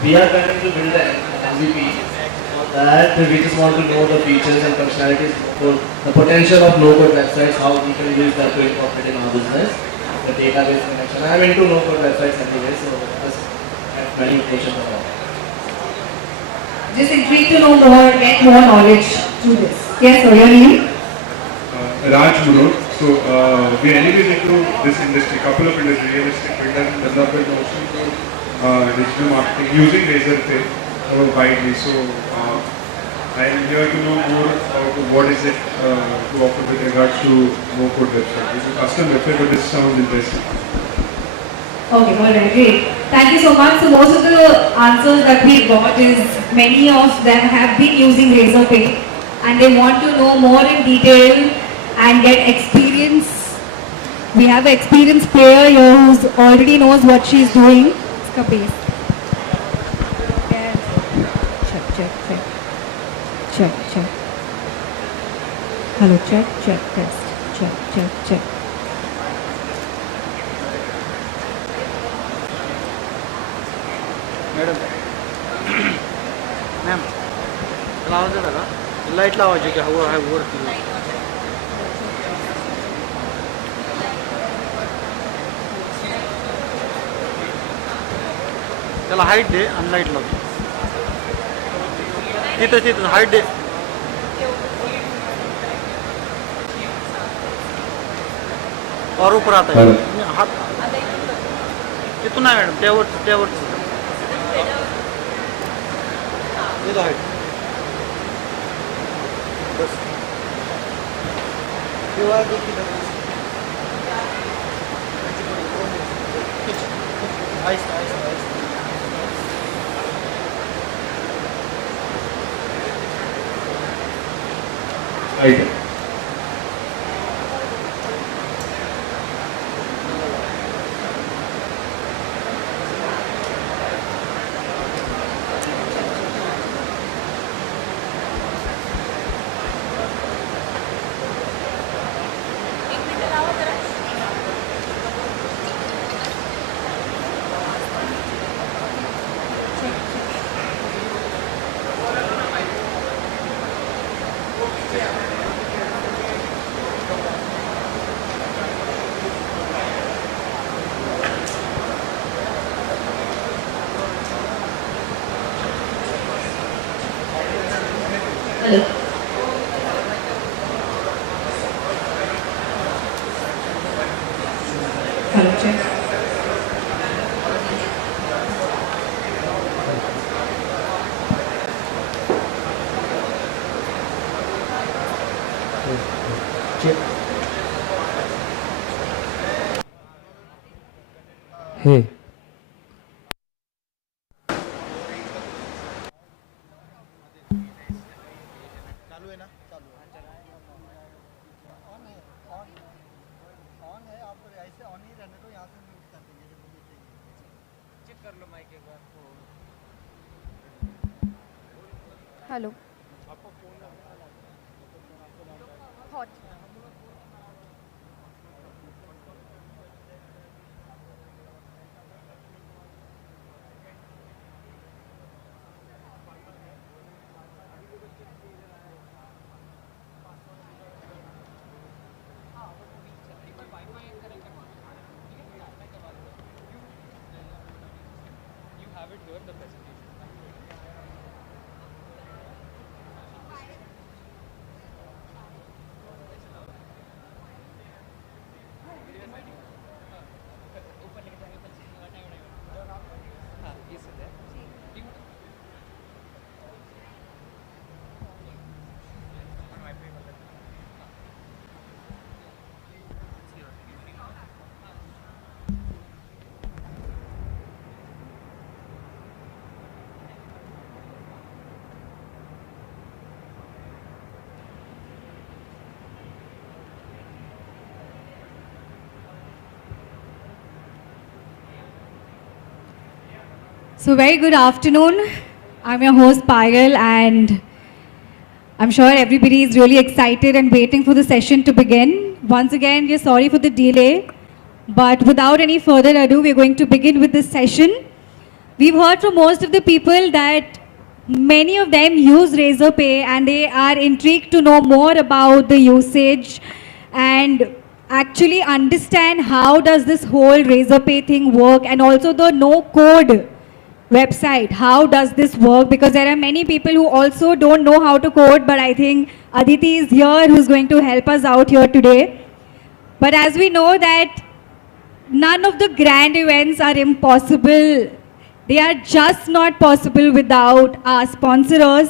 We are planning to build an MVP. For that, we just want to know the features and functionalities for the potential of no-code websites, how we can use that to incorporate in our business, the database connection. I'm into no-code websites anyway, so just have many questions about it. Just intrigued to know more, get more knowledge through this. Yes, so your name? Raj Munot. So we are anyways into this industry, couple of industries, real estate, builder, development, also digital marketing, using RAZORPay widely. So I am here to know more about what is it to offer with regards to no-code website. It's a custom website, but this sounds interesting. Okay, alright, great. Thank you so much. So most of the answers that we got is many of them have been using RAZORPay and they want to know more in detail and get experience. We have an experienced player here who already knows what she's doing. Iska pace. Check. Hello, check, test. Check. Madam ma'am आवाज लगा light लावा जो क्या हुआ है वो चला height दे unlit लाव तिथं हाइट दे और ऊपर आता है हाथ तिथून नाही मॅडम त्यावर हाइट बस Hello. Hello, check. Hey. Hello hot So very good afternoon. I'm your host Payal and I'm sure everybody is really excited and waiting for the session to begin. Once again, we're sorry for the delay, but without any further ado, we're going to begin with this session. we've heard from most of the people that many of them use RazorPay and they are intrigued to know more about the usage and actually understand how does this whole RazorPay thing work, and also the no code website. How does this work? Because there are many people who also don't know how to code, but I think Aditi is here who's going to help us out here today. But as we know that none of the grand events are impossible. They are just not possible without our sponsors.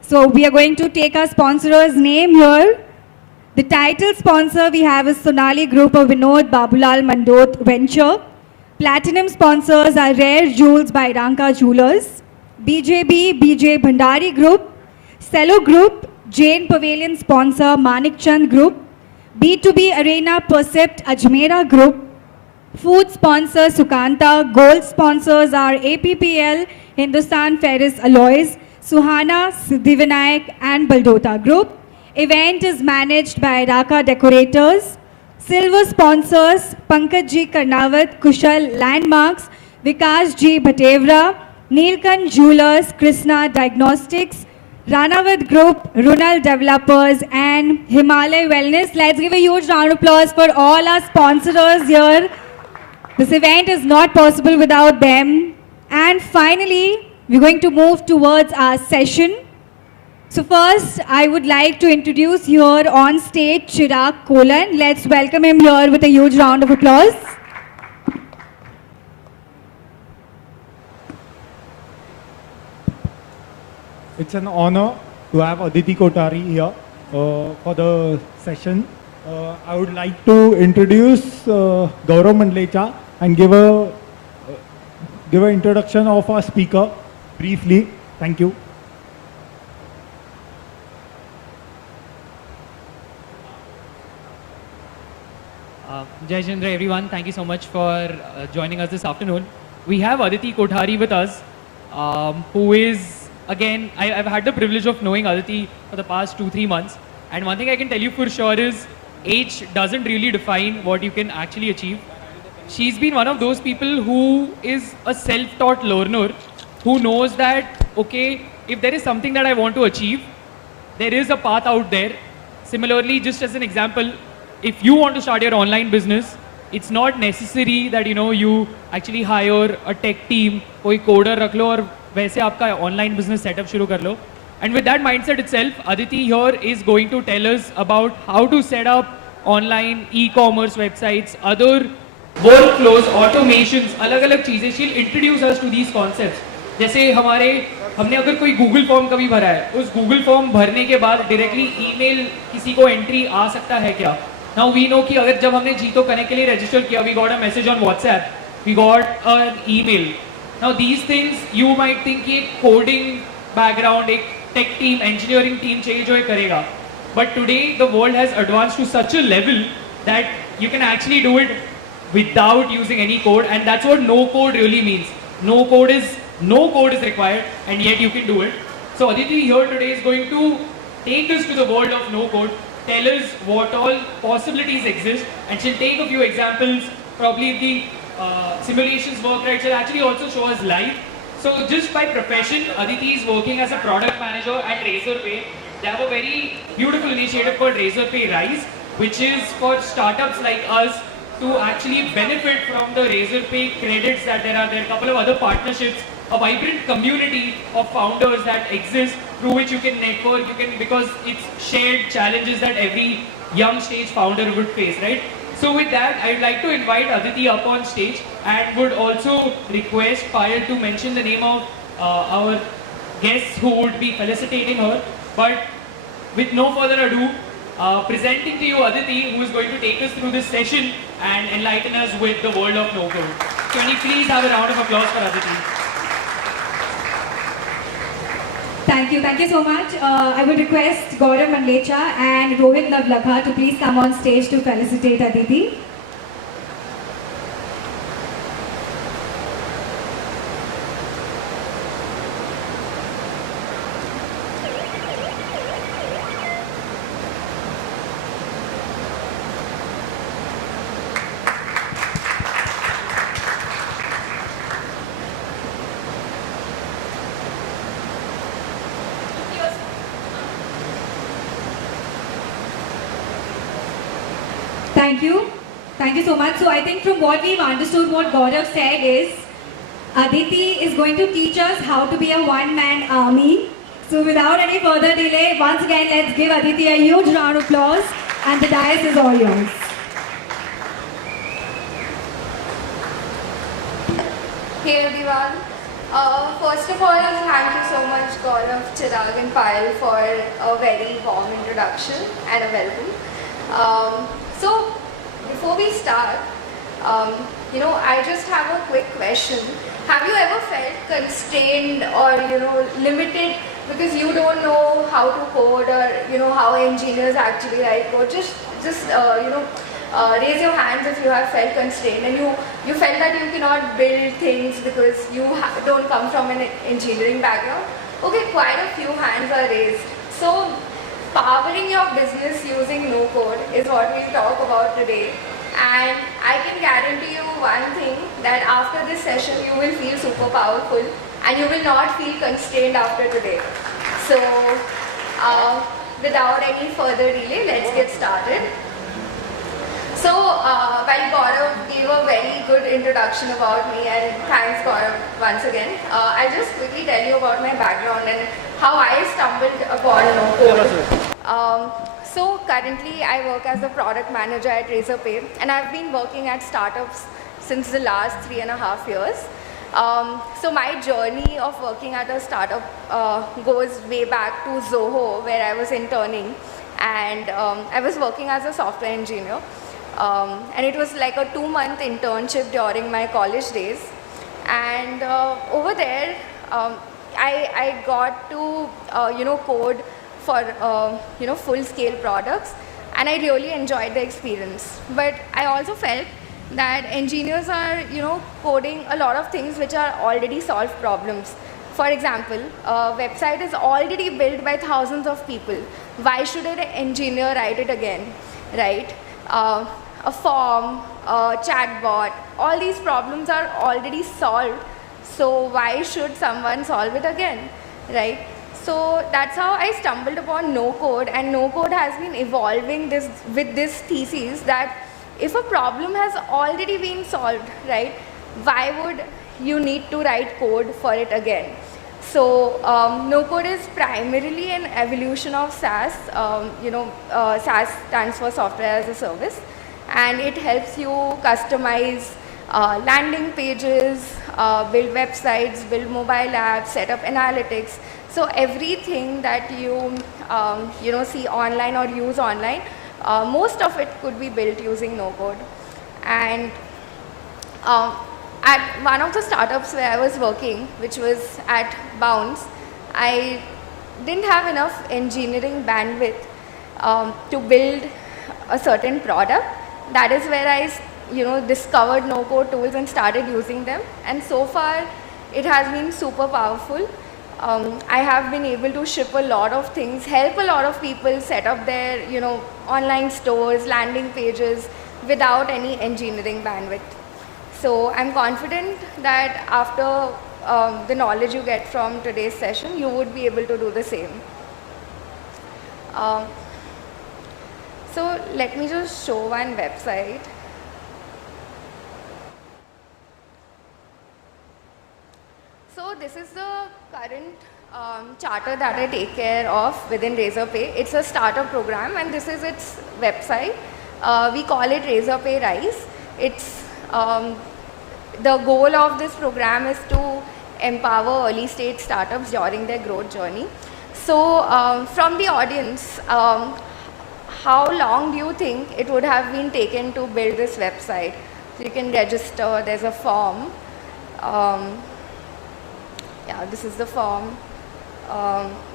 So we are going to take our sponsor's name here. The title sponsor we have is Sonali Group of Vinod Babulal Mandot Venture. Platinum sponsors are Rare Jewels by Ranka Jewelers, BJB BJ Bhandari Group, Cello Group, Jain Pavilion sponsor Manik Chand Group, B2B Arena Percept Ajmera Group, food sponsor Sukanta, gold sponsors are APPL, Hindustan Ferris Alloys, Suhana, Siddhivinayak and Baldota Group. Event is managed by Raka Decorators. Silver sponsors Pankaj Ji Karnawat, Kushal Landmarks, Vikas Ji Bhatevra, Neelkant Jewelers, Krishna Diagnostics, Ranawat Group, Runal Developers and Himalay Wellness. Let's give a huge round of applause for all our sponsors here. This event is not possible without them. And finally, we're going to move towards our session. So first, I would like to introduce here on stage Chirag Kolan. Let's welcome him here with a huge round of applause. It's an honor to have ADITI KOTHARI here for the session. I would like to introduce Gaurav Mandlecha and give an introduction of our speaker briefly. Thank you. Jai Jindra everyone, thank you so much for joining us this afternoon. We have Aditi Kothari with us, who is, again, I've had the privilege of knowing Aditi for the past 2-3 months, and one thing I can tell you for sure is age doesn't really define what you can actually achieve. She's been one of those people who is a self-taught learner, who knows that, okay, if there is something that I want to achieve, there is a path out there. Similarly, just as an example, if you want to start your online business, it's not necessary that you actually hire a tech team, कोई coder रख लो और वैसे आपका online business setup शुरू कर लो. And with that mindset itself, Aditi here is going to tell us about how to set up online e-commerce websites, other workflows, automations, अलग-अलग चीजें. She'll introduce us to these concepts. जैसे हमने अगर कोई Google form कभी भरा है, उस Google फॉर्म भरने के बाद डायरेक्टली ईमेल किसी को एंट्री आ सकता है क्या? Now we know कि अगर जब हमने जीतो कनेक्ट के लिए रजिस्टर किया, we got a message on WhatsApp, we got an email. Now these things you might think कि एक coding background, एक tech team, engineering team चाहिए जो ये करेगा. But today the world has advanced to such a level that you can actually do it without using any code, and that's what no code really means. No code is required, and yet you can do it. So Aditi here today is going to take us to the world of no code, tell us what all possibilities exist, and she'll take a few examples, probably the simulations work, right? She'll actually also show us live. So just by profession, Aditi is working as a product manager at RazorPay. They have a very beautiful initiative called RazorPay Rise, which is for startups like us to actually benefit from the RazorPay credits that there are. There are a couple of other partnerships, a vibrant community of founders that exist through which you can network, because it's shared challenges that every young stage founder would face, right? So with that, I would like to invite Aditi up on stage, and would also request Payal to mention the name of our guests who would be felicitating her. But with no further ado, presenting to you Aditi, who is going to take us through this session and enlighten us with the world of no-code. Can you please have a round of applause for Aditi? Thank you so much. I would request Gaurav Mandlecha and Rohit Navlakha to please come on stage to felicitate Aditi. Thank you. Thank you so much. So I think from what we've understood, what Gaurav said is, Aditi is going to teach us how to be a one-man army. So without any further delay, once again, let's give Aditi a huge round of applause, and the dais is all yours. Hey everyone. First of all, thank you so much Gaurav, Chirag and Payal for a very warm introduction and a welcome. So before we start, I just have a quick question. Have you ever felt constrained or limited because you don't know how to code or how engineers actually write code? Just raise your hands if you have felt constrained and you felt that you cannot build things because you don't come from an engineering background. Okay, quite a few hands are raised. So powering your business using no code is what we'll talk about today. And I can guarantee you one thing, that after this session you will feel super powerful and you will not feel constrained after today. So without any further delay, let's get started. So while Gaurav gave a very good introduction about me, and thanks Gaurav once again, I'll just quickly tell you about my background and how I stumbled upon no code. So currently I work as a product manager at RAZORPay, and I've been working at startups since the last 3.5 years. So my journey of working at a startup goes way back to Zoho, where I was interning, and I was working as a software engineer. And it was like a 2-month internship during my college days. And over there, I got to code for full-scale products, and I really enjoyed the experience. But I also felt that engineers are coding a lot of things which are already solved problems. For example, a website is already built by thousands of people. Why should an engineer write it again, right? A form, a chatbot, all these problems are already solved. So why should someone solve it again, right? So that's how I stumbled upon no code, and no code has been evolving with this thesis that if a problem has already been solved, right, why would you need to write code for it again? So no code is primarily an evolution of SaaS. SaaS stands for software as a service, and it helps you customize landing pages, build websites, build mobile apps, set up analytics. So everything that you see online or use online, most of it could be built using no code. And at one of the startups where I was working, which was at Bounce, I didn't have enough engineering bandwidth to build a certain product. That is where I discovered no code tools and started using them, and so far it has been super powerful. I have been able to ship a lot of things, help a lot of people set up their online stores, landing pages without any engineering bandwidth. So I'm confident that after the knowledge you get from today's session, you would be able to do the same. So let me just show one website. So this is the current charter that I take care of within RAZORPay. It's a startup program, and this is its website. We call it RAZORPay Rise. It's the goal of this program is to empower early stage startups during their growth journey. So from the audience, how long do you think it would have been taken to build this website? So you can register, there's a form. Yeah, this is the form.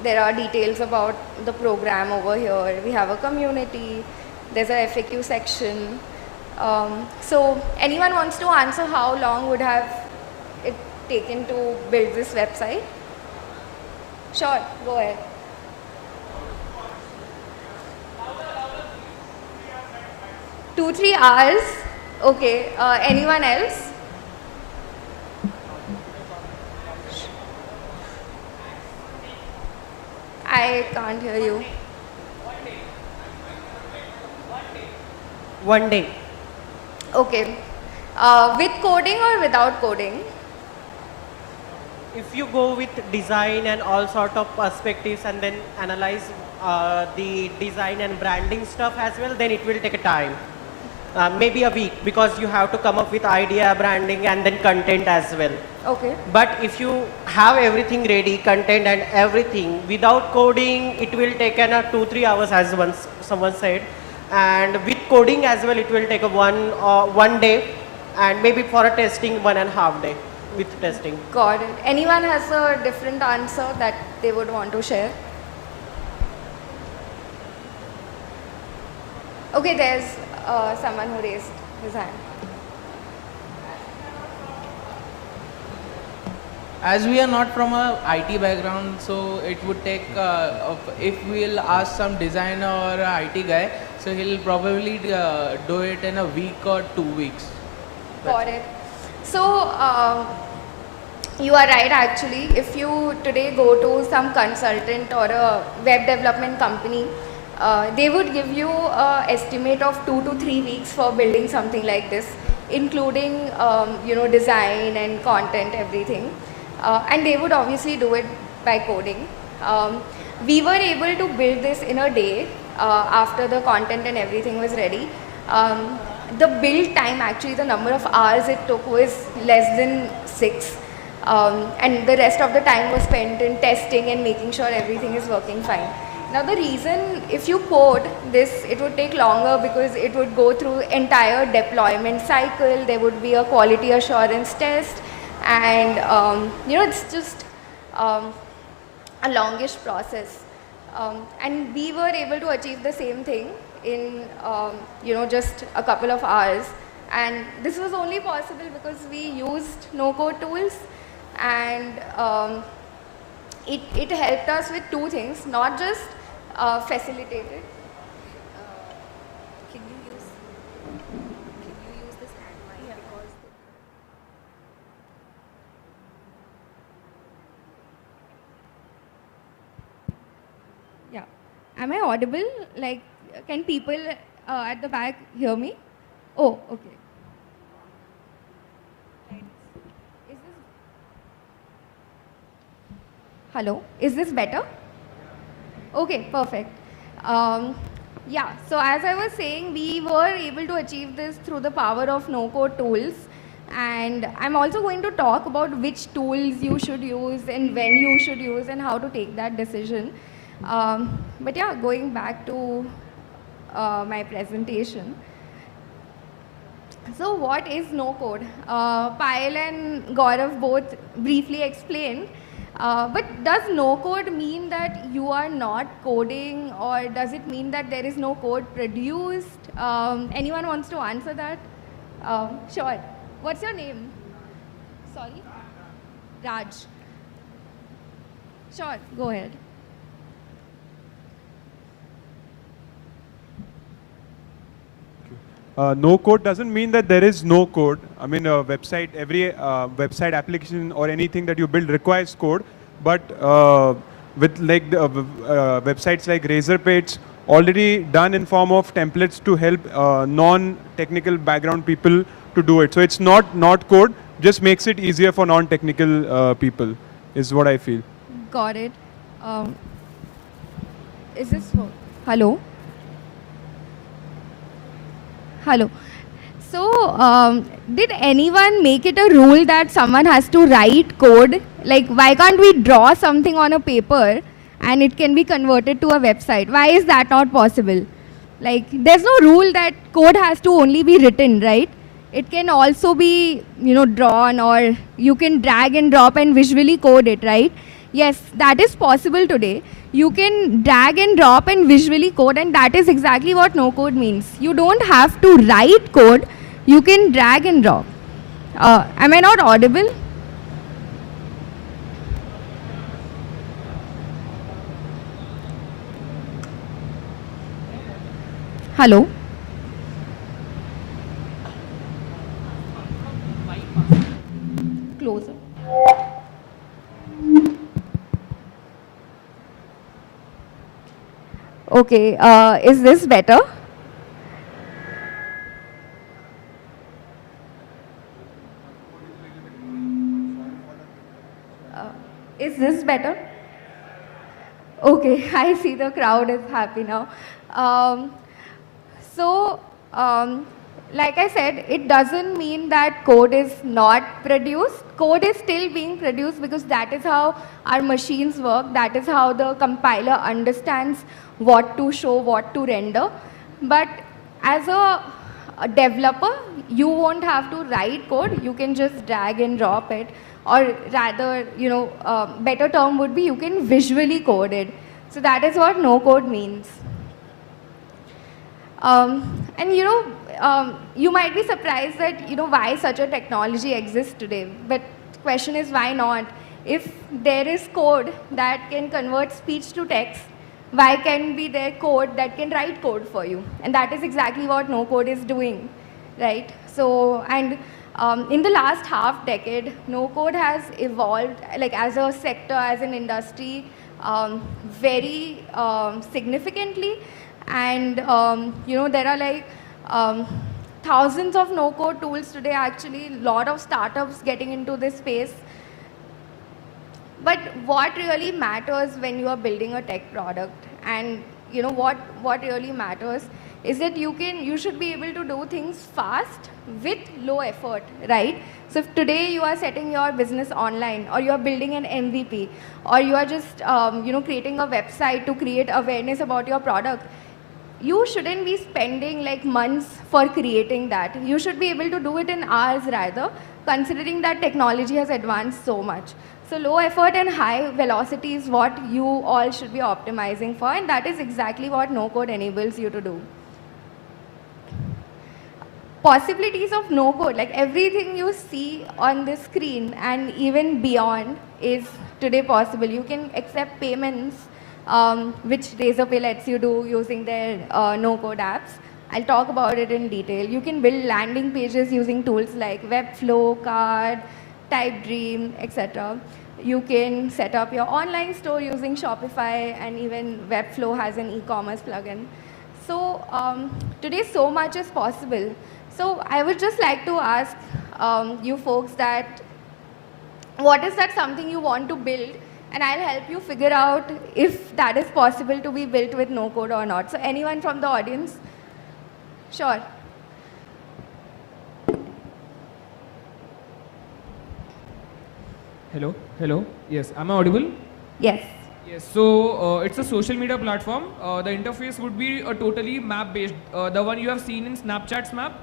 There are details about the program over here. We have a community. There's a FAQ section. So anyone wants to answer how long would have it taken to build this website? Sure, go ahead. Two, 3 hours. Okay. Anyone else? I can't hear you. one day. Okay. With coding or without coding? If you go with design and all sort of perspectives and then analyze the design and branding stuff as well, then it will take a time. Maybe a week, because you have to come up with idea, branding, and then content as well. Okay. But if you have everything ready, content and everything, without coding, it will take 2-3 hours, as once someone said. And with coding as well, it will take a one day, and maybe for a testing 1.5 day with testing. Got it. Anyone has a different answer that they would want to share? Okay, there's someone who raised his hand. As we are not from a IT background, so it would take, if we'll ask some designer or a IT guy, so he'll probably do it in a week or 2 weeks. Got it. So, you are right actually. If you today go to some consultant or a web development company, they would give you an estimate of 2 to 3 weeks for building something like this, including design and content, everything. And they would obviously do it by coding. We were able to build this in a day after the content and everything was ready. The build time, actually the number of hours it took was less than 6. And the rest of the time was spent in testing and making sure everything is working fine. Now the reason, if you code this, it would take longer because it would go through entire deployment cycle, there would be a quality assurance test, and it's just a longish process. And we were able to achieve the same thing in just a couple of hours, and this was only possible because we used no-code tools, and it helped us with 2 things, not just facilitated. Can you use this hand mic? Yeah. Because yeah. Am I audible? Like, can people at the back hear me? Oh, okay. Is this... Hello, is this better? Okay, perfect. Yeah, so as I was saying, we were able to achieve this through the power of no-code tools. And I'm also going to talk about which tools you should use and when you should use and how to take that decision. But yeah, going back to my presentation. So what is no-code? Payal and Gaurav both briefly explained. But does no-code mean that you are not coding, or does it mean that there is no code produced? Anyone wants to answer that? Sure. What's your name? Sorry? Raj. Sure, go ahead. No code doesn't mean that there is no code. I mean, every website application or anything that you build requires code. But with like the websites like RAZORPay, it's already done in form of templates to help non-technical background people to do it. So it's not code, just makes it easier for non-technical people, is what I feel. Got it. Is this... Hello? Hello. So, did anyone make it a rule that someone has to write code? Like, why can't we draw something on a paper and it can be converted to a website? Why is that not possible? Like, there's no rule that code has to only be written, right? It can also be, drawn, or you can drag and drop and visually code it, right? Yes, that is possible today. You can drag and drop and visually code, and that is exactly what no code means. You don't have to write code, you can drag and drop. Am I not audible? Hello? Closer. Okay, is this better? Uh, is this better? Okay, I see the crowd is happy now. Um, so, like I said, it doesn't mean that code is not produced. Code is still being produced because that is how our machines work. That is how the compiler understands what to show, what to render. But as a developer, you won't have to write code. You can just drag and drop it. Or rather, better term would be you can visually code it. So that is what no code means. And you might be surprised that, why such a technology exists today. But the question is, why not? If there is code that can convert speech to text, why can't be there code that can write code for you? And that is exactly what no code is doing, right? So, and in the last half decade, no code has evolved, like as a sector, as an industry, very significantly. And there are like thousands of no-code tools today. Actually, a lot of startups getting into this space. But what really matters when you are building a tech product, and what really matters is that you should be able to do things fast with low effort, right? So if today you are setting your business online, or you are building an MVP, or you are just creating a website to create awareness about your product, you shouldn't be spending like months for creating that. You should be able to do it in hours rather, considering that technology has advanced so much. So low effort and high velocity is what you all should be optimizing for, and that is exactly what no code enables you to do. Possibilities of no code, like everything you see on the screen and even beyond, is today possible. You can accept payments, which RAZORPay lets you do using their no-code apps. I'll talk about it in detail. You can build landing pages using tools like Webflow, Card, TypeDream, etc. You can set up your online store using Shopify, and even Webflow has an e-commerce plugin. So today so much is possible. So I would just like to ask you folks that what is that something you want to build, and I'll help you figure out if that is possible to be built with no code or not. So anyone from the audience? Sure. Hello. Yes, am I audible? Yes. Yes, so it's a social media platform. The interface would be a totally map-based. The one you have seen in Snapchat's map,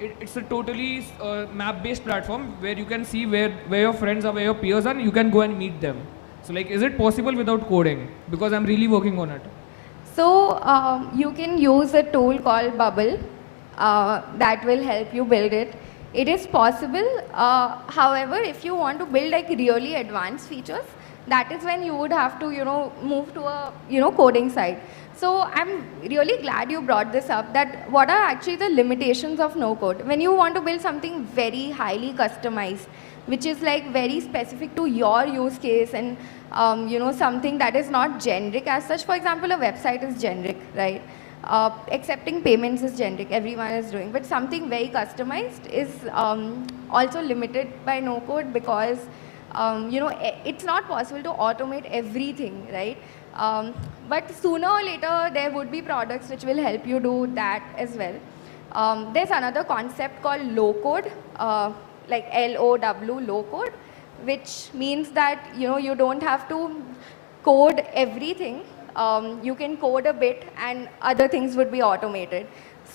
it's a totally map-based platform where you can see where your friends are, where your peers are, and you can go and meet them. So like, is it possible without coding? Because I'm really working on it. So you can use a tool called Bubble that will help you build it. It is possible. However, if you want to build like really advanced features, that is when you would have to, move to a, coding side. So I'm really glad you brought this up, that what are actually the limitations of no code? When you want to build something very highly customized, which is like very specific to your use case, and something that is not generic as such. For example, a website is generic, right? Accepting payments is generic, everyone is doing. But something very customized is also limited by no code, because it's not possible to automate everything, right? But sooner or later, there would be products which will help you do that as well. There's another concept called low code, like LOW, low code, which means that you don't have to code everything. You can code a bit and other things would be automated.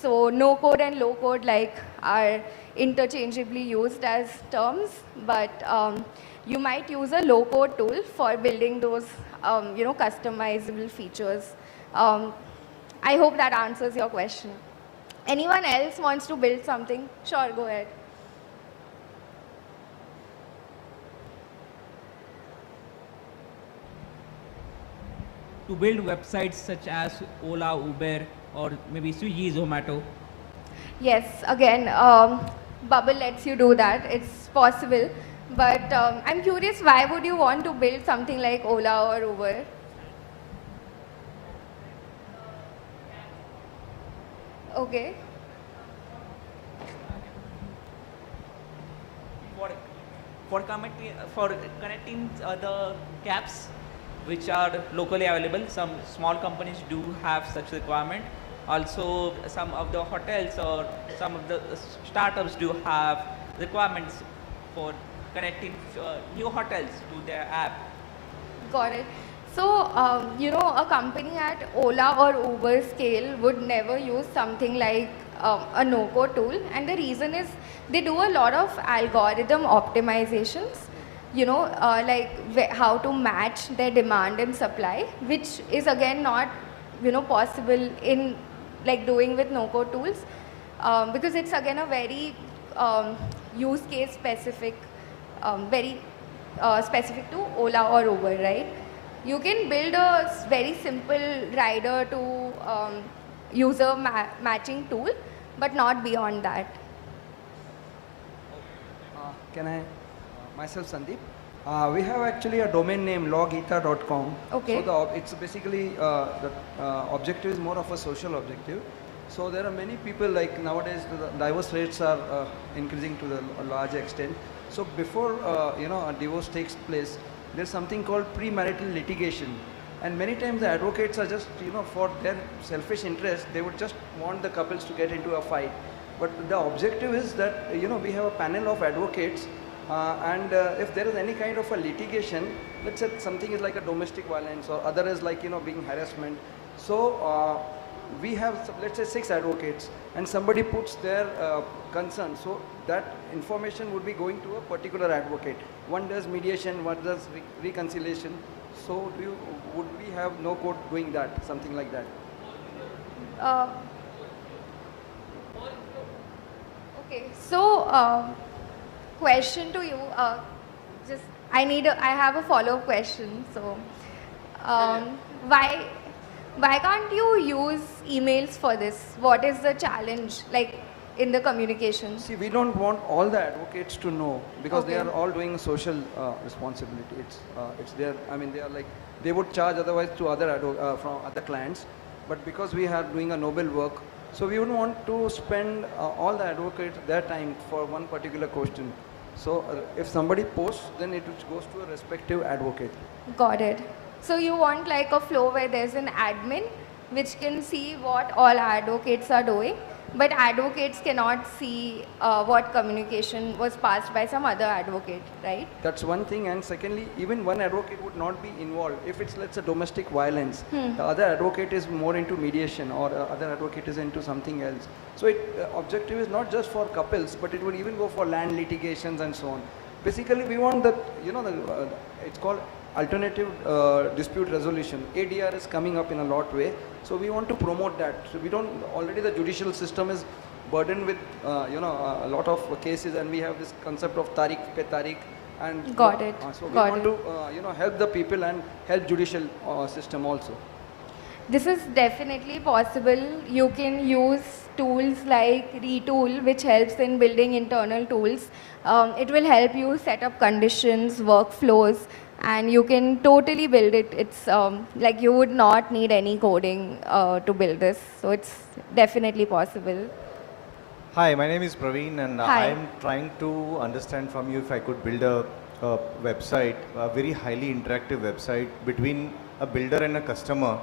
So no code and low code are interchangeably used as terms, but you might use a low code tool for building those customizable features. I hope that answers your question. Anyone else wants to build something? Sure, go ahead. To build websites such as Ola, Uber, or maybe Swiggy, Zomato? Yes, again, Bubble lets you do that. It's possible. But I'm curious, why would you want to build something like Ola or Uber? Okay. for connecting the cabs which are locally available. Some small companies do have such requirement. Also, some of the hotels or some of the startups do have requirements for connecting new hotels to their app. Got it. So, a company at Ola or Uber scale would never use something like a no-code tool, and the reason is they do a lot of algorithm optimizations, like how to match their demand and supply, which is again not, possible in like doing with no-code tools, because it's again a very use case specific, very specific to Ola or Uber, right? You can build a very simple rider to user matching tool, but not beyond that. Can I? Myself Sandeep. We have actually a domain name logita.com. Okay. So it's basically the objective is more of a social objective. So there are many people like nowadays the divorce rates are increasing to a large extent. So before a divorce takes place, there's something called premarital litigation, and many times the advocates are just for their selfish interest they would just want the couples to get into a fight. But the objective is that we have a panel of advocates, and if there is any kind of a litigation, let's say something is like a domestic violence or other is like being harassment. So we have let's say 6 advocates, and somebody puts their concern. So that information would be going to a particular advocate. One does mediation, one does reconciliation. So would we have no code doing that, something like that? Okay, so question to you. I have a follow-up question. So, why can't you use emails for this? What is the challenge like in the communication? See, we don't want all the advocates to know because they Okay. are all doing social responsibility. It's their. I mean, they are like they would charge otherwise to other from other clients, but because we are doing a noble work, so we wouldn't want to spend all the advocates their time for one particular question. So if somebody posts, then it goes to a respective advocate. Got it. So you want like a flow where there's an admin which can see what all advocates are doing, but advocates cannot see what communication was passed by some other advocate, right? That's one thing, and secondly, even one advocate would not be involved. If it's, let's say, domestic violence, the other advocate is more into mediation or other advocate is into something else. So objective is not just for couples, but it would even go for land litigations and so on. Basically, we want that, it's called alternative dispute resolution. ADR is coming up in a lot way. So we want to promote that. So we don't, already the judicial system is burdened with, a lot of cases, and we have this concept of tariq pe tariq. And Got it. So we Got want to, help the people and help judicial system also. This is definitely possible. You can use tools like Retool, which helps in building internal tools. It will help you set up conditions, workflows, and you can totally build it. It's like you would not need any coding to build this. So it's definitely possible. Hi, my name is Praveen, and Hi. I'm trying to understand from you if I could build a website, a very highly interactive website between a builder and a customer,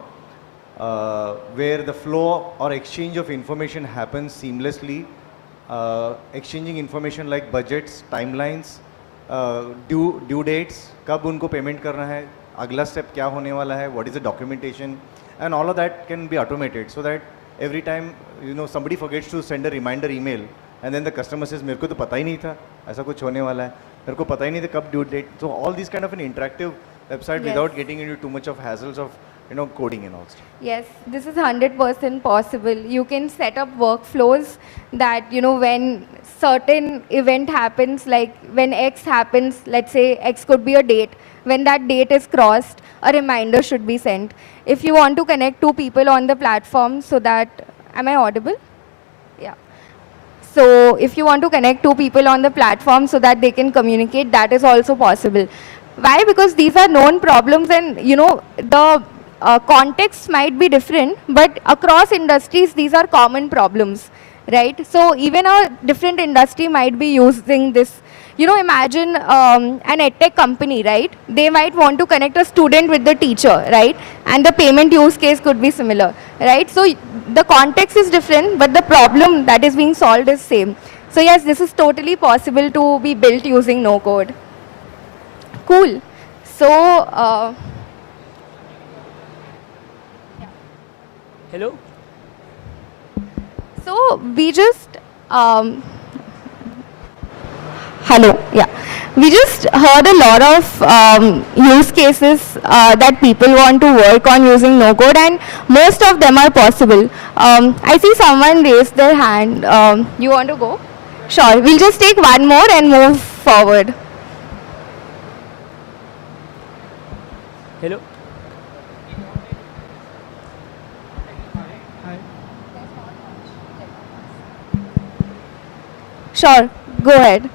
where the flow or exchange of information happens seamlessly, exchanging information like budgets, timelines, due dates, कब उनको payment करना है, अगला step क्या होने वाला है, what is the documentation, and all of that can be automated so that every time somebody forgets to send a reminder email and then the customer says मेरे को तो पता ही नहीं था ऐसा कुछ होने वाला है, मेरे को पता ही नहीं था कब due date. So all these kind of an interactive website without getting into too much of hassles of coding and all stuff. Yes, this is 100% possible. You can set up workflows that, when certain event happens, like when X happens, let's say X could be a date. When that date is crossed, a reminder should be sent. If you want to connect two people on the platform so that, am I audible? Yeah. So if you want to connect two people on the platform so that they can communicate, that is also possible. Why? Because these are known problems, and the contexts might be different, but across industries, these are common problems, right? So even a different industry might be using this. imagine an edtech company, right? They might want to connect a student with the teacher, right? And the payment use case could be similar, right? So the context is different, but the problem that is being solved is same. So yes, this is totally possible to be built using no code. Cool. So, Hello? so we just, hello, yeah. We just heard a lot of use cases that people want to work on using no code, and most of them are possible. I see someone raise their hand. You want to go? Sure, we'll just take one more and move forward. Hello? Sure, go ahead.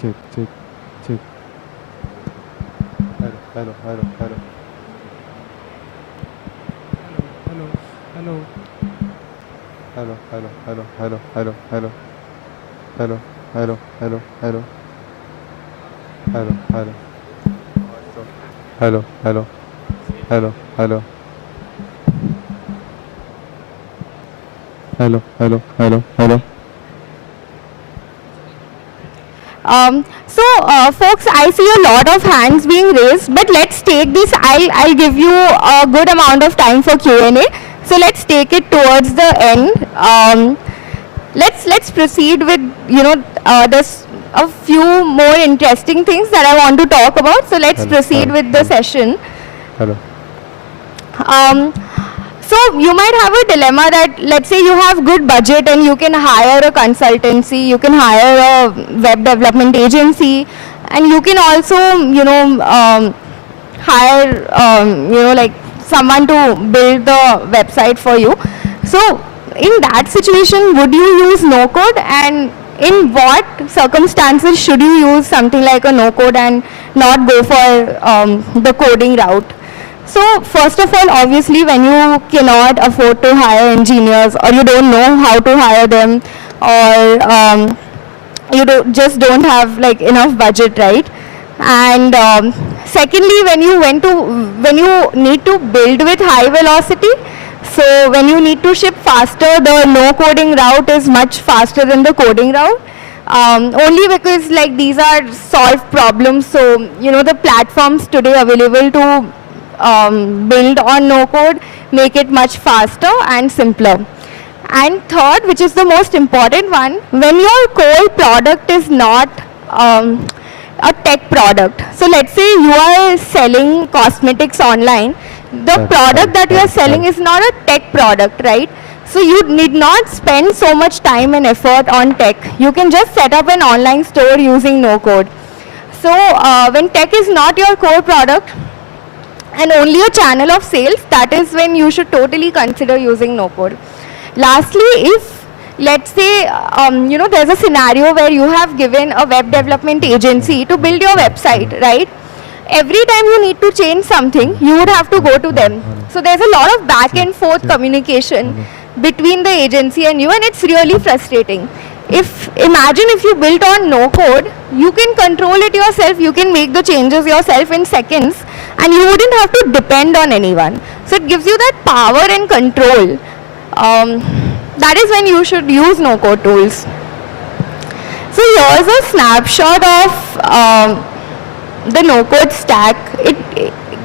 Check, check, check. Hello, hello, hello. Hello, hello. Hello, hello, hello, hello, hello, hello. Hello, hello, hello, hello. Hello, hello. Hello, hello. Hello, hello. Hello, hello, hello, hello. Folks, I see a lot of hands being raised, but let's take this. I'll give you a good amount of time for Q&A. So let's take it towards the end. Let's proceed with there's a few more interesting things that I want to talk about. So let's proceed with the session. Hello. So you might have a dilemma that, let's say you have good budget and you can hire a consultancy, you can hire a web development agency, and you can also, hire, like someone to build the website for you. So in that situation, would you use no code, and in what circumstances should you use something like a no code and not go for the coding route? So first of all, obviously, when you cannot afford to hire engineers, or you don't know how to hire them, or just don't have like enough budget, right? And secondly, when you need to build with high velocity, so when you need to ship faster, the no coding route is much faster than the coding route. Only because like these are solved problems, so the platforms today available to build on no code make it much faster and simpler. And third, which is the most important one, when your core product is not a tech product. So let's say you are selling cosmetics online, the product that you are selling is not a tech product, right? So you need not spend so much time and effort on tech. You can just set up an online store using no code. So when tech is not your core product and only a channel of sales, that is when you should totally consider using no code. Lastly, if let's say there's a scenario where you have given a web development agency to build your website, right? Every time you need to change something, you would have to go to them. So there's a lot of back and forth communication between the agency and you, and it's really frustrating. Imagine if you built on no code, you can control it yourself, you can make the changes yourself in seconds, and you wouldn't have to depend on anyone. So it gives you that power and control. That is when you should use no code tools. So here's a snapshot of the no code stack.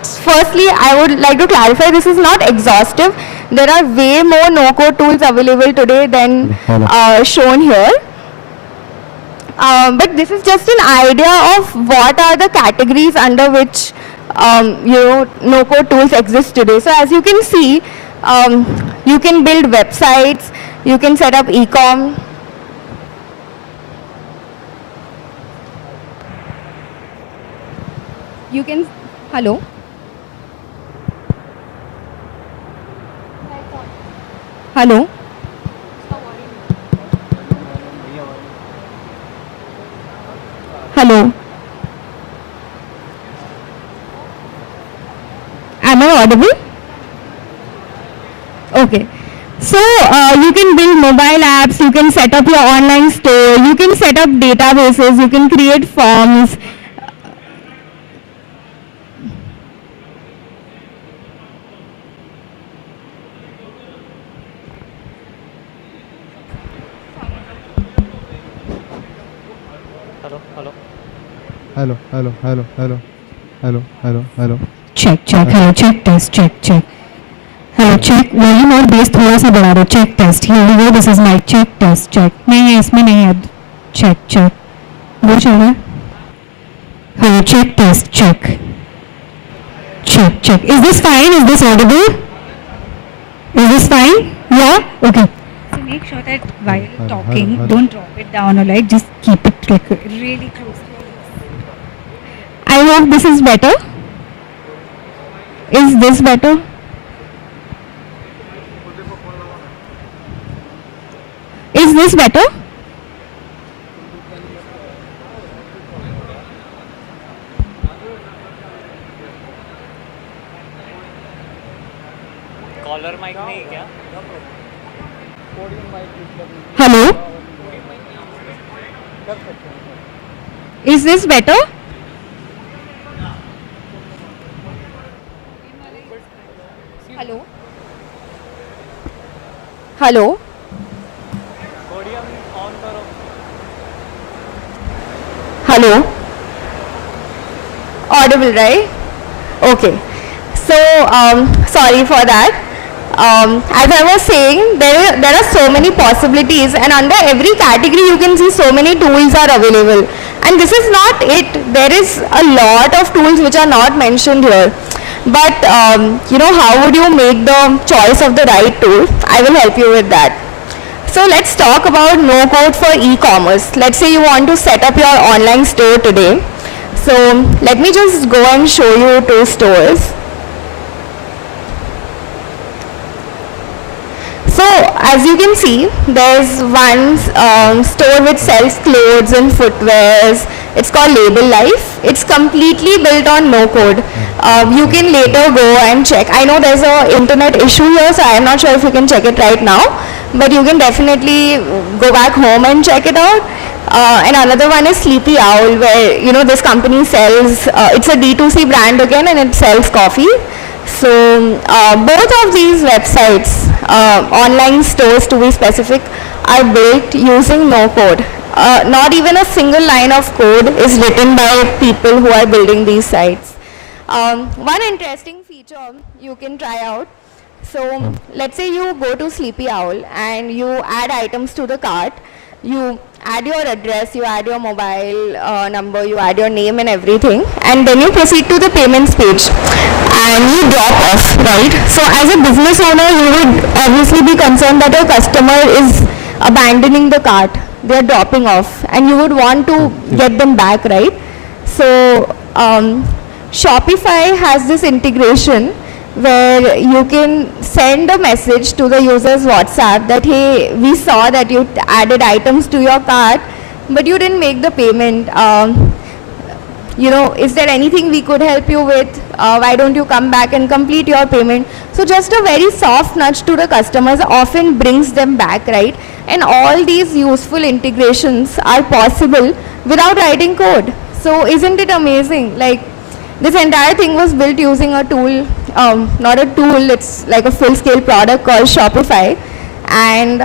Firstly, I would like to clarify, this is not exhaustive. There are way more no code tools available today than shown here. But this is just an idea of what are the categories under which no code tools exist today. So as you can see, you can build websites, you can set up e-com. You can, hello? Hello? Hello? Am I audible? Okay. So you can build mobile apps, you can set up your online store, you can set up databases, you can create forms. Hello. Check, hello, check, test, check. Hello, check, volume और bass थोड़ा सा बढ़ा दो, check test, here we go, this is mic, check test, check, नहीं है इसमें नहीं है, चेक, वो चल रहा है, hello, check test, check, is this fine, is this audible, is this fine, yeah, okay. So make sure that while talking, don't drop it down or like just keep it like really close to your lips. I hope this is better. Is this better? Is this better? Collar mic नहीं क्या? Hello? Is this better? Hello? Hello? Hello? Audible, right? Okay. So, sorry for that. As I was saying, there are so many possibilities, and under every category you can see so many tools are available. And this is not it. There is a lot of tools which are not mentioned here. But how would you make the choice of the right tool? I will help you with that. So let's talk about no code for e-commerce. Let's say you want to set up your online store today. So let me just go and show you 2 stores. So as you can see, there's one store which sells clothes and footwears. It's called Label Life. It's completely built on no code. You can later go and check. I know there's an internet issue here, so I'm not sure if you can check it right now, but you can definitely go back home and check it out. And another one is Sleepy Owl, where this company sells, it's a D2C brand again, and it sells coffee. So both of these websites, online stores to be specific, are built using no code. Not even a single line of code is written by people who are building these sites. One interesting feature you can try out. So let's say you go to Sleepy Owl and you add items to the cart. You add your address, you add your mobile number, you add your name and everything, and then you proceed to the payments page and you drop off, right? So as a business owner, you would obviously be concerned that your customer is abandoning the cart, they are dropping off, and you would want to get them back, right? So Shopify has this integration where you can send a message to the user's WhatsApp that, hey, we saw that you added items to your cart, but you didn't make the payment. Is there anything we could help you with? Why don't you come back and complete your payment? So just a very soft nudge to the customers often brings them back, right? And all these useful integrations are possible without writing code. So isn't it amazing? Like, this entire thing was built using a tool, not a tool, it's like a full-scale product called Shopify. And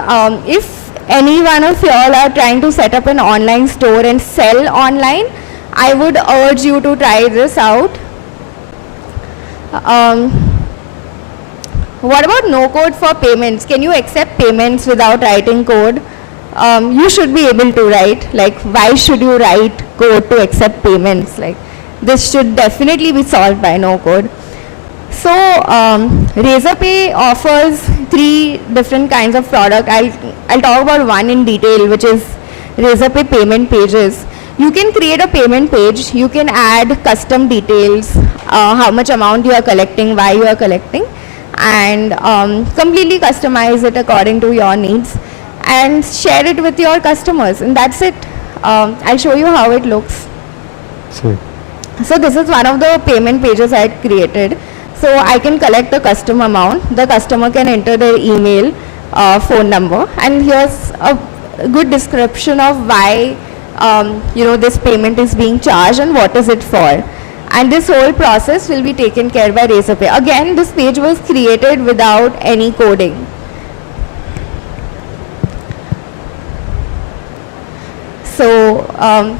if any one of y'all are trying to set up an online store and sell online, I would urge you to try this out. What about no code for payments? Can you accept payments without writing code? You should be able to, right? Like, why should you write code to accept payments? Like, this should definitely be solved by no code. So RazorPay offers 3 different kinds of product. I'll talk about one in detail, which is RazorPay payment pages. You can create a payment page. You can add custom details, how much amount you are collecting, why you are collecting, and completely customize it according to your needs and share it with your customers. And that's it. I'll show you how it looks. So this is one of the payment pages I had created. So I can collect the custom amount. The customer can enter their email phone number. And here's a good description of why this payment is being charged and what is it for. And this whole process will be taken care by RAZORPay. Again, this page was created without any coding. So, and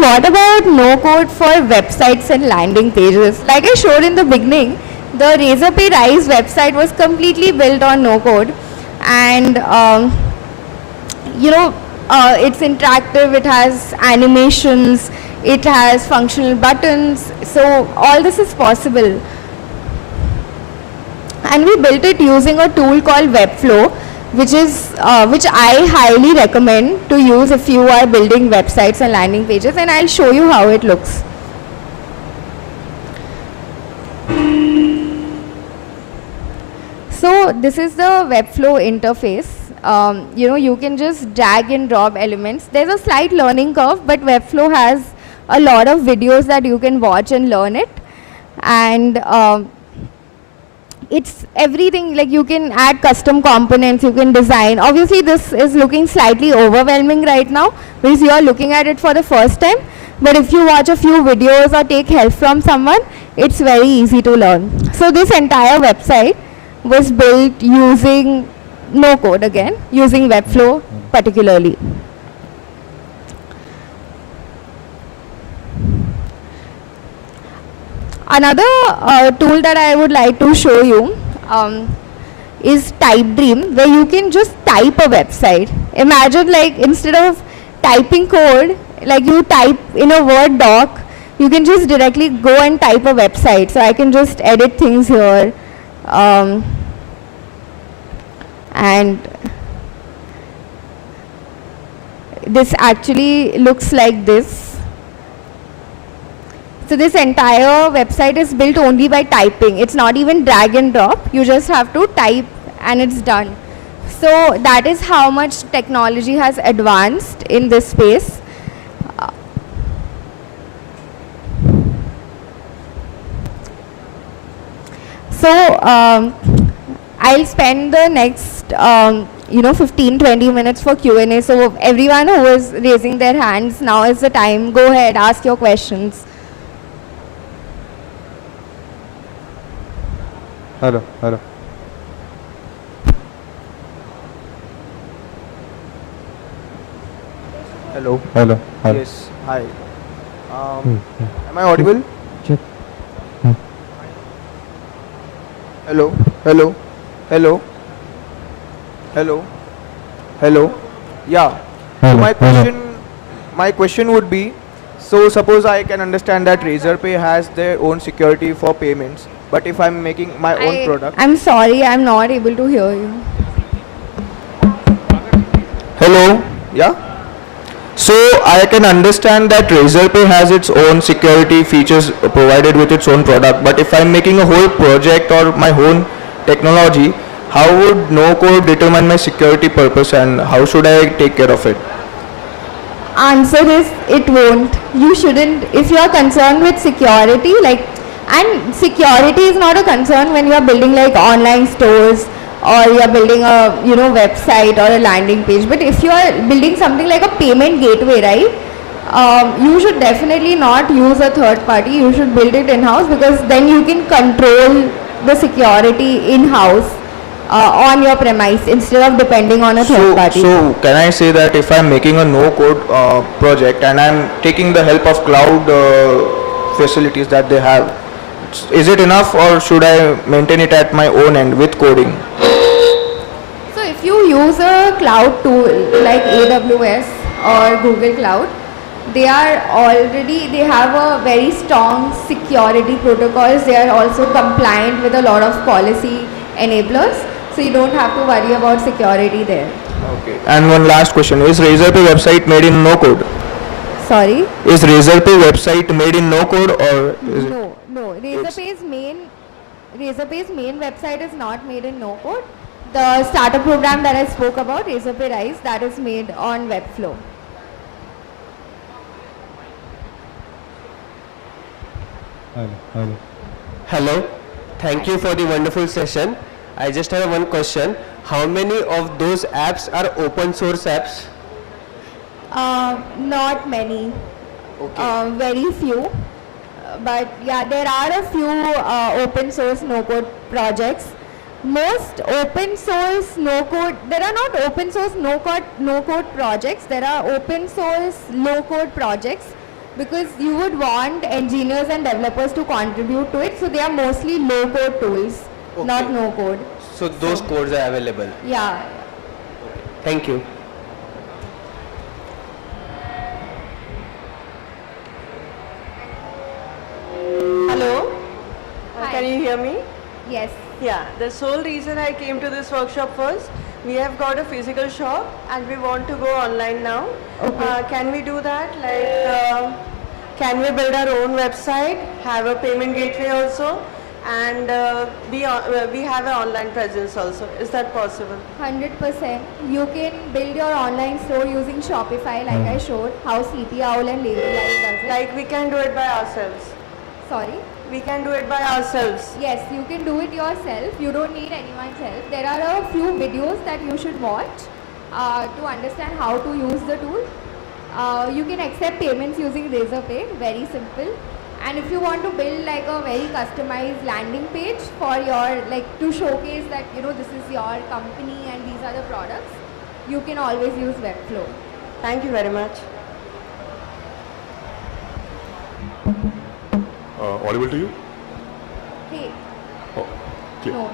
what about no code for websites and landing pages? Like I showed in the beginning, the RAZORPay Rise website was completely built on no code, and it's interactive, it has animations, it has functional buttons, so all this is possible. And we built it using a tool called Webflow, which I highly recommend to use if you are building websites and landing pages, and I'll show you how it looks. So this is the Webflow interface. You can just drag and drop elements. There's a slight learning curve, but Webflow has a lot of videos that you can watch and learn it. And it's everything, like you can add custom components, you can design. Obviously this is looking slightly overwhelming right now because you are looking at it for the first time. But if you watch a few videos or take help from someone, it's very easy to learn. So this entire website was built using no code again, using Webflow particularly. Another tool that I would like to show you is TypeDream, where you can just type a website. Imagine, like, instead of typing code, like you type in a Word doc, you can just directly go and type a website. So I can just edit things here. And this actually looks like this. So this entire website is built only by typing. It's not even drag and drop. You just have to type and it's done. So that is how much technology has advanced in this space. So I'll spend the next 15-20 minutes for Q&A. So everyone who is raising their hands, now is the time. Go ahead, ask your questions. Hello. Hello. Yes. Hi. Am I audible? Check. Hello. Yeah. Hello. My question would be, so suppose I can understand that RAZORPay has their own security for payments, but if I'm making my own product. I'm sorry, I'm not able to hear you. Hello. Yeah. So I can understand that RAZORPay has its own security features provided with its own product, but if I'm making a whole project or my own technology, how would no code determine my security purpose and how should I take care of it? Answer is, it won't. You shouldn't. If you are concerned with security, and security is not a concern when you are building like online stores or you are building a website or a landing page. But if you are building something like a payment gateway, right, you should definitely not use a third party. You should build it in-house, because then you can control the security in-house on your premise instead of depending on a third party. So can I say that if I'm making a no-code project and I'm taking the help of cloud facilities that they have, is it enough or should I maintain it at my own end with coding? So if you use a cloud tool like AWS or Google Cloud, they have a very strong security protocols. They are also compliant with a lot of policy enablers. So you don't have to worry about security there. Okay. And one last question, is RAZORPay website made in no code? Sorry? Is RAZORPay website made in no code or is it? No. RAZORPay's main website is not made in no code. The starter program that I spoke about, RAZORPay Rise, that is made on Webflow. Hello. Thank you for the wonderful session. I just have one question. How many of those apps are open source apps? Not many. Very few. But yeah, there are a few open source no code projects. Most open source no code, there are not open source no code projects, there are open source low code projects, because you would want engineers and developers to contribute to it, so they are mostly low code tools, not no code. So those codes are available. Yeah. Thank you. Hello. Can you hear me? Yes. Yeah. The sole reason I came to this workshop was we have got a physical shop and we want to go online now. Can we do that? Like, can we build our own website, have a payment gateway also, and we have an online presence also? Is that possible? 100%. You can build your online store using Shopify, like I showed, how CT Owl and Label Live does it. Like we can do it by ourselves. Sorry? We can do it by ourselves. Yes, you can do it yourself. You don't need anyone's help. There are a few videos that you should watch to understand how to use the tool. You can accept payments using RazorPay, very simple. And if you want to build like a very customized landing page for your, like, to showcase that, you know, this is your company and these are the products, you can always use Webflow. Thank you very much. Audible to you? Hey. Okay. No.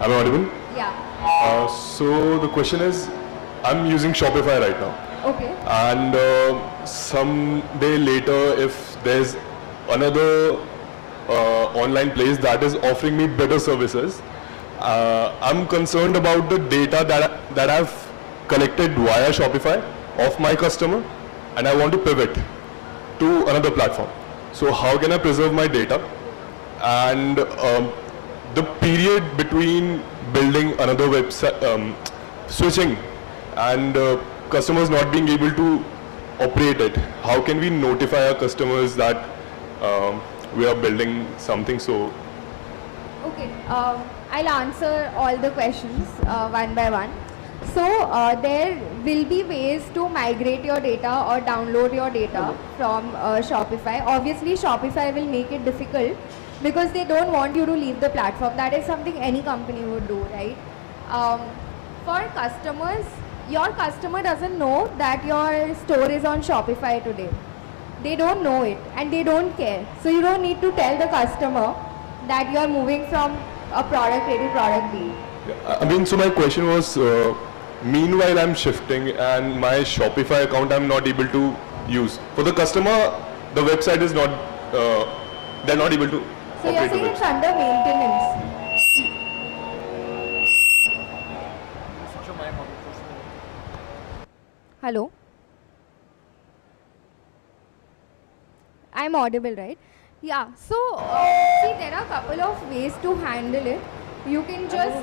Am I audible? Yeah. So the question is, I'm using Shopify right now. Okay. And some day later, if there's another online place that is offering me better services, I'm concerned about the data that I've collected via Shopify of my customer, and I want to pivot to another platform. So how can I preserve my data? And the period between building another website, switching, and customers not being able to operate it, how can we notify our customers that we are building something? So Okay, I'll answer all the questions one by one. So there will be ways to migrate your data or download your data from Shopify. Obviously Shopify will make it difficult because they don't want you to leave the platform. That is something any company would do, right? For customers, your customer doesn't know that your store is on Shopify today. They don't know it and they don't care. So you don't need to tell the customer that you are moving from a product A to product B. I mean, so my question was, meanwhile I'm shifting and my Shopify account I'm not able to use. For the customer, the website is not, they're not able to So you're saying it's under maintenance. Hello? I'm audible, right? Yeah, so see, there are a couple of ways to handle it. You can just,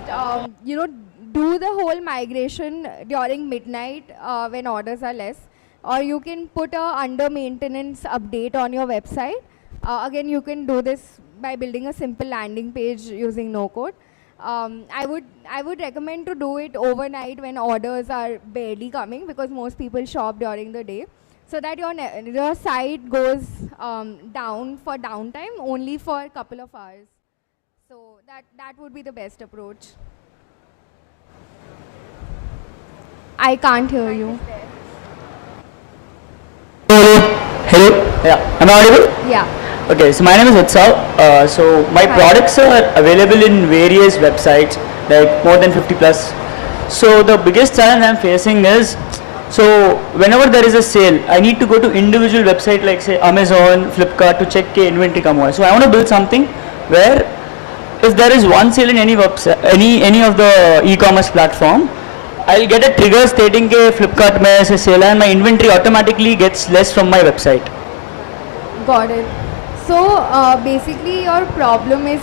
you know, do the whole migration during midnight when orders are less, or you can put a under maintenance update on your website. Again, you can do this by building a simple landing page using no code. I would recommend to do it overnight when orders are barely coming, because most people shop during the day, so that your site goes down for downtime only for a couple of hours. So that would be the best approach. I can't hear you. Hello? Yeah. Am I audible? Yeah. Okay, so my name is Utsav. So my products are available in various websites, like more than 50 plus. So the biggest challenge I'm facing is, so whenever there is a sale, I need to go to individual website like say Amazon, Flipkart to check के inventory कम हुआ है. So I want to build something where if there is one sale in any website, any of the e-commerce platform, I'll get a trigger stating के Flipkart में ऐसे sale है and my inventory automatically gets less from my website. Got it. So basically your problem is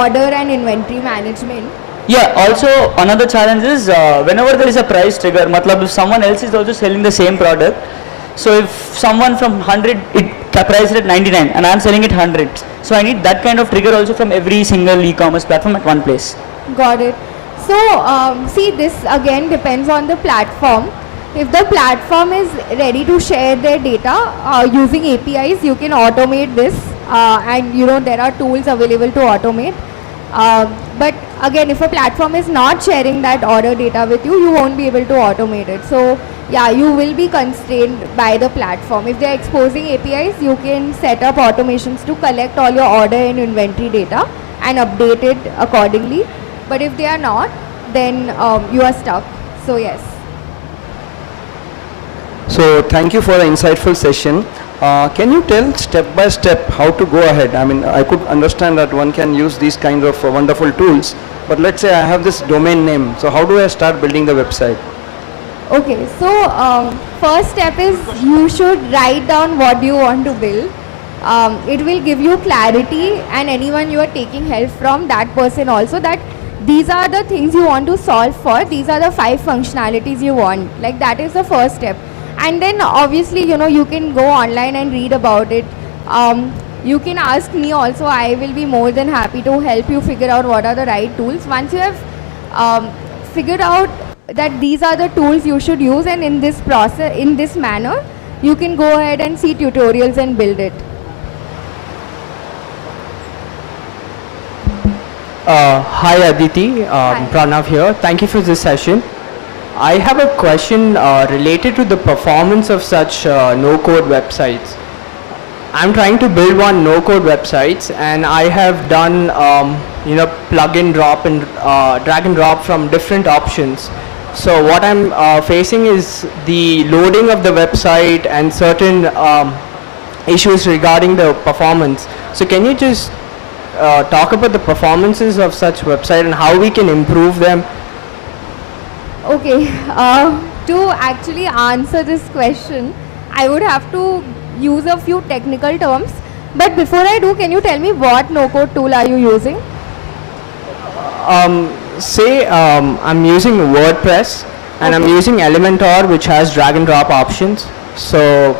order and inventory management. Yeah, also another challenge is whenever there is a price trigger, matlab if someone else is also selling the same product, so if someone from 100, it priced at 99 and I'm selling it 100. So I need that kind of trigger also from every single e-commerce platform at one place. Got it. So, see, this again depends on the platform. If the platform is ready to share their data using APIs, you can automate this, and you know there are tools available to automate. But again, if a platform is not sharing that order data with you, you won't be able to automate it. So, yeah, you will be constrained by the platform. If they are exposing APIs, you can set up automations to collect all your order and inventory data and update it accordingly. But if they are not, then you are stuck. So yes. So thank you for the insightful session. Can you tell step by step how to go ahead? I mean, I could understand that one can use these kinds of wonderful tools, but let's say I have this domain name. So how do I start building the website? Okay, so first step is you should write down what you want to build. It will give you clarity, and anyone you are taking help from, that person also, that these are the things you want to solve for, these are the 5 functionalities you want. Like that is the first step. And then obviously, you know, you can go online and read about it. You can ask me also. I will be more than happy to help you figure out what are the right tools. Once you have figured out that these are the tools you should use, and in this process, in this manner, you can go ahead and see tutorials and build it. Hi Aditi, Pranav here. Thank you for this session. I have a question related to the performance of such no-code websites. I'm trying to build one no-code websites, and I have done plug and drop and drag and drop from different options. So what I'm facing is the loading of the website and certain issues regarding the performance. So can you just talk about the performances of such website and how we can improve them? Okay, to actually answer this question, I would have to use a few technical terms. But before I do, can you tell me what no-code tool are you using? I'm using WordPress, and I'm using Elementor, which has drag and drop options. So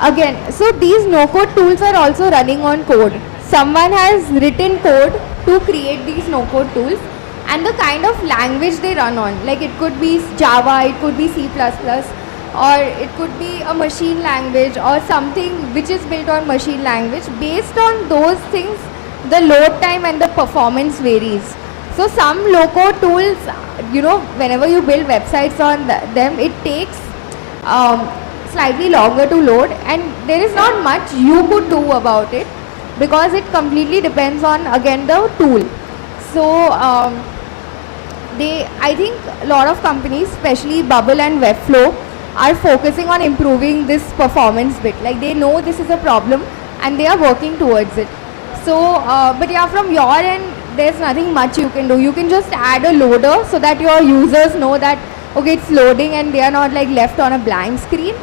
again, so these no-code tools are also running on code. Someone has written code to create these no-code tools, and the kind of language they run on, like it could be Java, it could be C++, or it could be a machine language or something which is built on machine language. Based on those things, the load time and the performance varies. So some low-code tools, you know, whenever you build websites on them, it takes slightly longer to load, and there is not much you could do about it because it completely depends on, again, the tool. So I think a lot of companies, especially Bubble and Webflow, are focusing on improving this performance bit. Like they know this is a problem and they are working towards it. So, but yeah, from your end, there's nothing much you can do. You can just add a loader so that your users know that, okay, it's loading and they are not like left on a blank screen.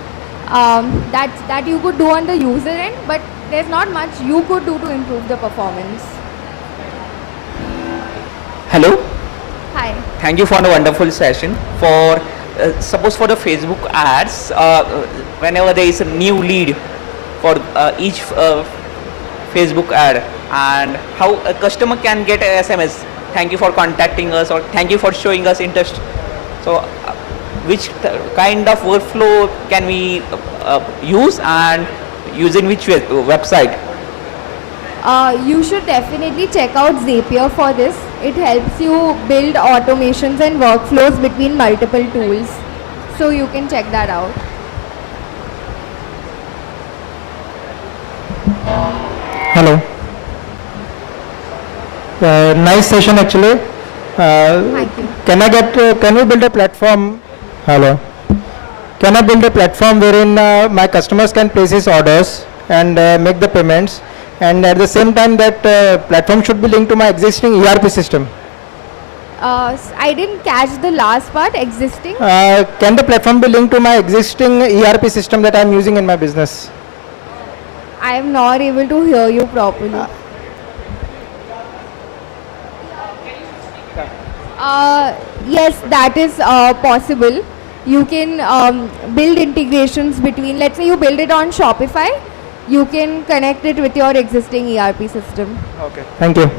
That you could do on the user end, but there's not much you could do to improve the performance. Hello. Hi. Thank you for the wonderful session. For suppose for the Facebook ads, whenever there is a new lead for each Facebook ad, and how a customer can get a SMS, thank you for contacting us, or thank you for showing us interest. So which kind of workflow can we use, and use in which website? You should definitely check out Zapier for this. It helps you build automations and workflows between multiple tools. So you can check that out. Hello. Nice session actually. Thank you. Can we build a platform? Hello. Can I build a platform wherein my customers can place his orders and make the payments, and at the same time that platform should be linked to my existing ERP system? I didn't catch the last part, existing. Can the platform be linked to my existing ERP system that I am using in my business? I am not able to hear you properly. Yes, that is possible. You can build integrations between, let's say you build it on Shopify, you can connect it with your existing ERP system. Okay. Thank you.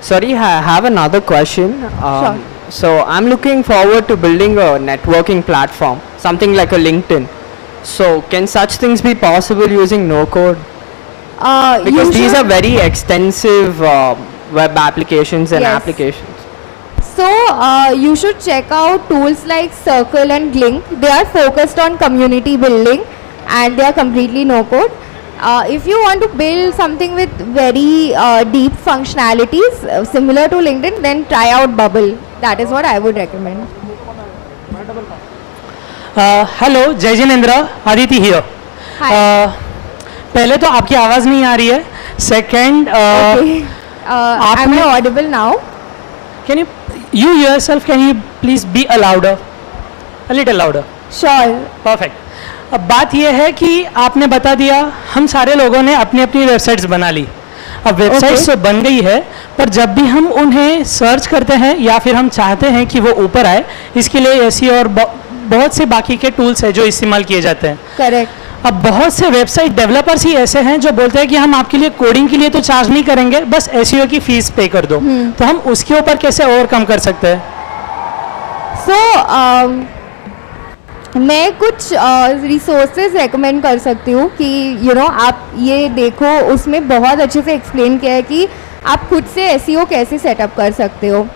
Sorry, I have another question. Sure. So I'm looking forward to building a networking platform, something like a LinkedIn. So can such things be possible using no code? Because these are very extensive web applications and Yes. applications. So you should check out tools like Circle and Glink. They are focused on community building and they are completely no code. If you want to build something with very deep functionalities similar to LinkedIn, then try out Bubble. That is what I would recommend. Hello जय Jinendra, Aditi here. पहले तो आपकी आवाज़ नहीं आ रही है. Second Am I audible now? Can you yourself, can you please be a louder, a little louder? Sure. Perfect. अब बात यह है कि आपने बता दिया, हम सारे लोगों ने अपनी अपनी वेबसाइट्स बना ली. अब वेबसाइट्स तो बन गई है, पर जब भी हम उन्हें सर्च करते हैं या फिर हम चाहते हैं कि वो ऊपर आए, इसके लिए ऐसी और बहुत से बाकी के टूल्स हैं जो इस्तेमाल किए जाते हैं. करेक्ट. अब बहुत से वेबसाइट डेवलपर्स ही ऐसे हैं जो बोलते हैं कि हम आपके लिए कोडिंग के लिए तो चार्ज नहीं करेंगे, बस एसईओ की फीस पे कर दो. तो हम उसके ऊपर कैसे ओवरकम कर सकते हैं? मैं कुछ रिसोर्सेज रेकमेंड कर सकती हूँ कि आप ये देखो, उसमें बहुत अच्छे से एक्सप्लेन किया है कि आप खुद से एसईओ कैसे सेटअप कर सकते हो.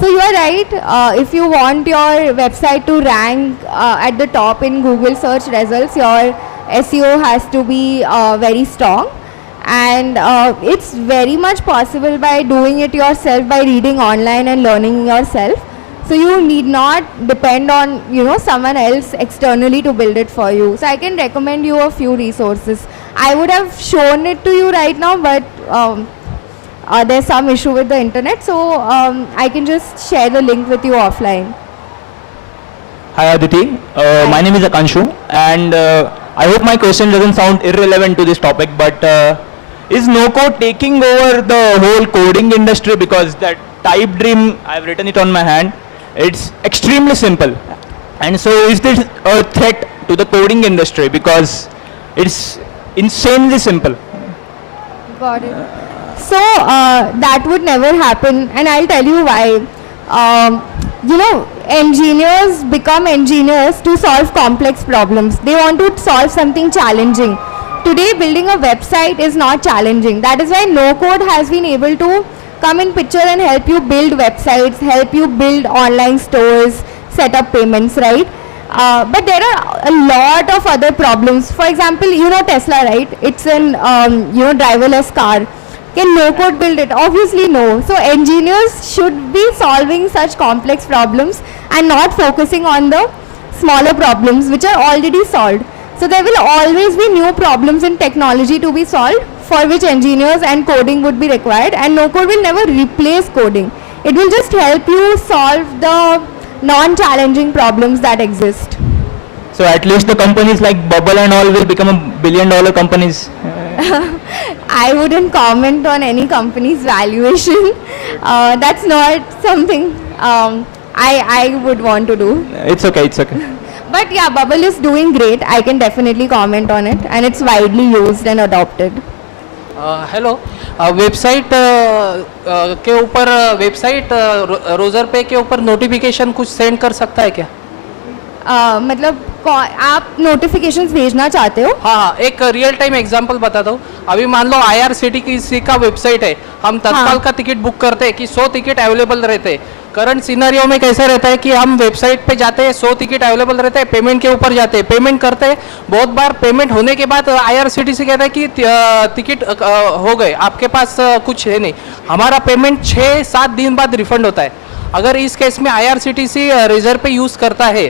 So you are right. If you want your website to rank at the top in Google search results, your SEO has to be very strong, and it's very much possible by doing it yourself, by reading online and learning yourself. So you need not depend on someone else externally to build it for you. So I can recommend you a few resources. I would have shown it to you right now, but there's some issue with the internet, so I can just share the link with you offline. Hi Aditi, my name is Akanshu, and I hope my question doesn't sound irrelevant to this topic, but is no-code taking over the whole coding industry? Because that type dream, I've written it on my hand, it's extremely simple, and so is this a threat to the coding industry because it's insanely simple? Got it. So that would never happen, and I'll tell you why. Engineers become engineers to solve complex problems. They want to solve something challenging. Today, building a website is not challenging. That is why no code has been able to come in picture and help you build websites, help you build online stores, set up payments, right? But there are a lot of other problems. For example, Tesla, right? It's an driverless car. Can no code build it? Obviously no. So engineers should be solving such complex problems and not focusing on the smaller problems which are already solved. So there will always be new problems in technology to be solved, for which engineers and coding would be required, and no code will never replace coding. It will just help you solve the non-challenging problems that exist. So at least the companies like Bubble and all will become $1 billion companies. I wouldn't comment on any company's valuation. That's not something I would want to do. It's okay, it's okay. But yeah, Bubble is doing great. I can definitely comment on it, and it's widely used and adopted. Hello, website के ऊपर website Roger पे के ऊपर notification कुछ send कर सकता है क्या? मतलब आप नोटिफिकेशंस भेजना चाहते हो? हाँ, एक रियल टाइम एग्जांपल बताता हूँ. अभी मान लो IRCTC का वेबसाइट है, हम तत्काल का टिकट बुक करते हैं कि 100 टिकट अवेलेबल रहते हैं. करंट सिनेरियो में कैसे रहता है कि हम वेबसाइट पे जाते हैं, 100 टिकट अवेलेबल रहते हैं, पेमेंट के ऊपर जाते हैं, पेमेंट करते हैं. बहुत बार पेमेंट होने के बाद IRCTC कहता है कि टिकट हो गए, आपके पास कुछ है नहीं. हमारा पेमेंट 6-7 दिन बाद रिफंड होता है. अगर इस केस में IRCTC रेजर पे यूज़ करता है,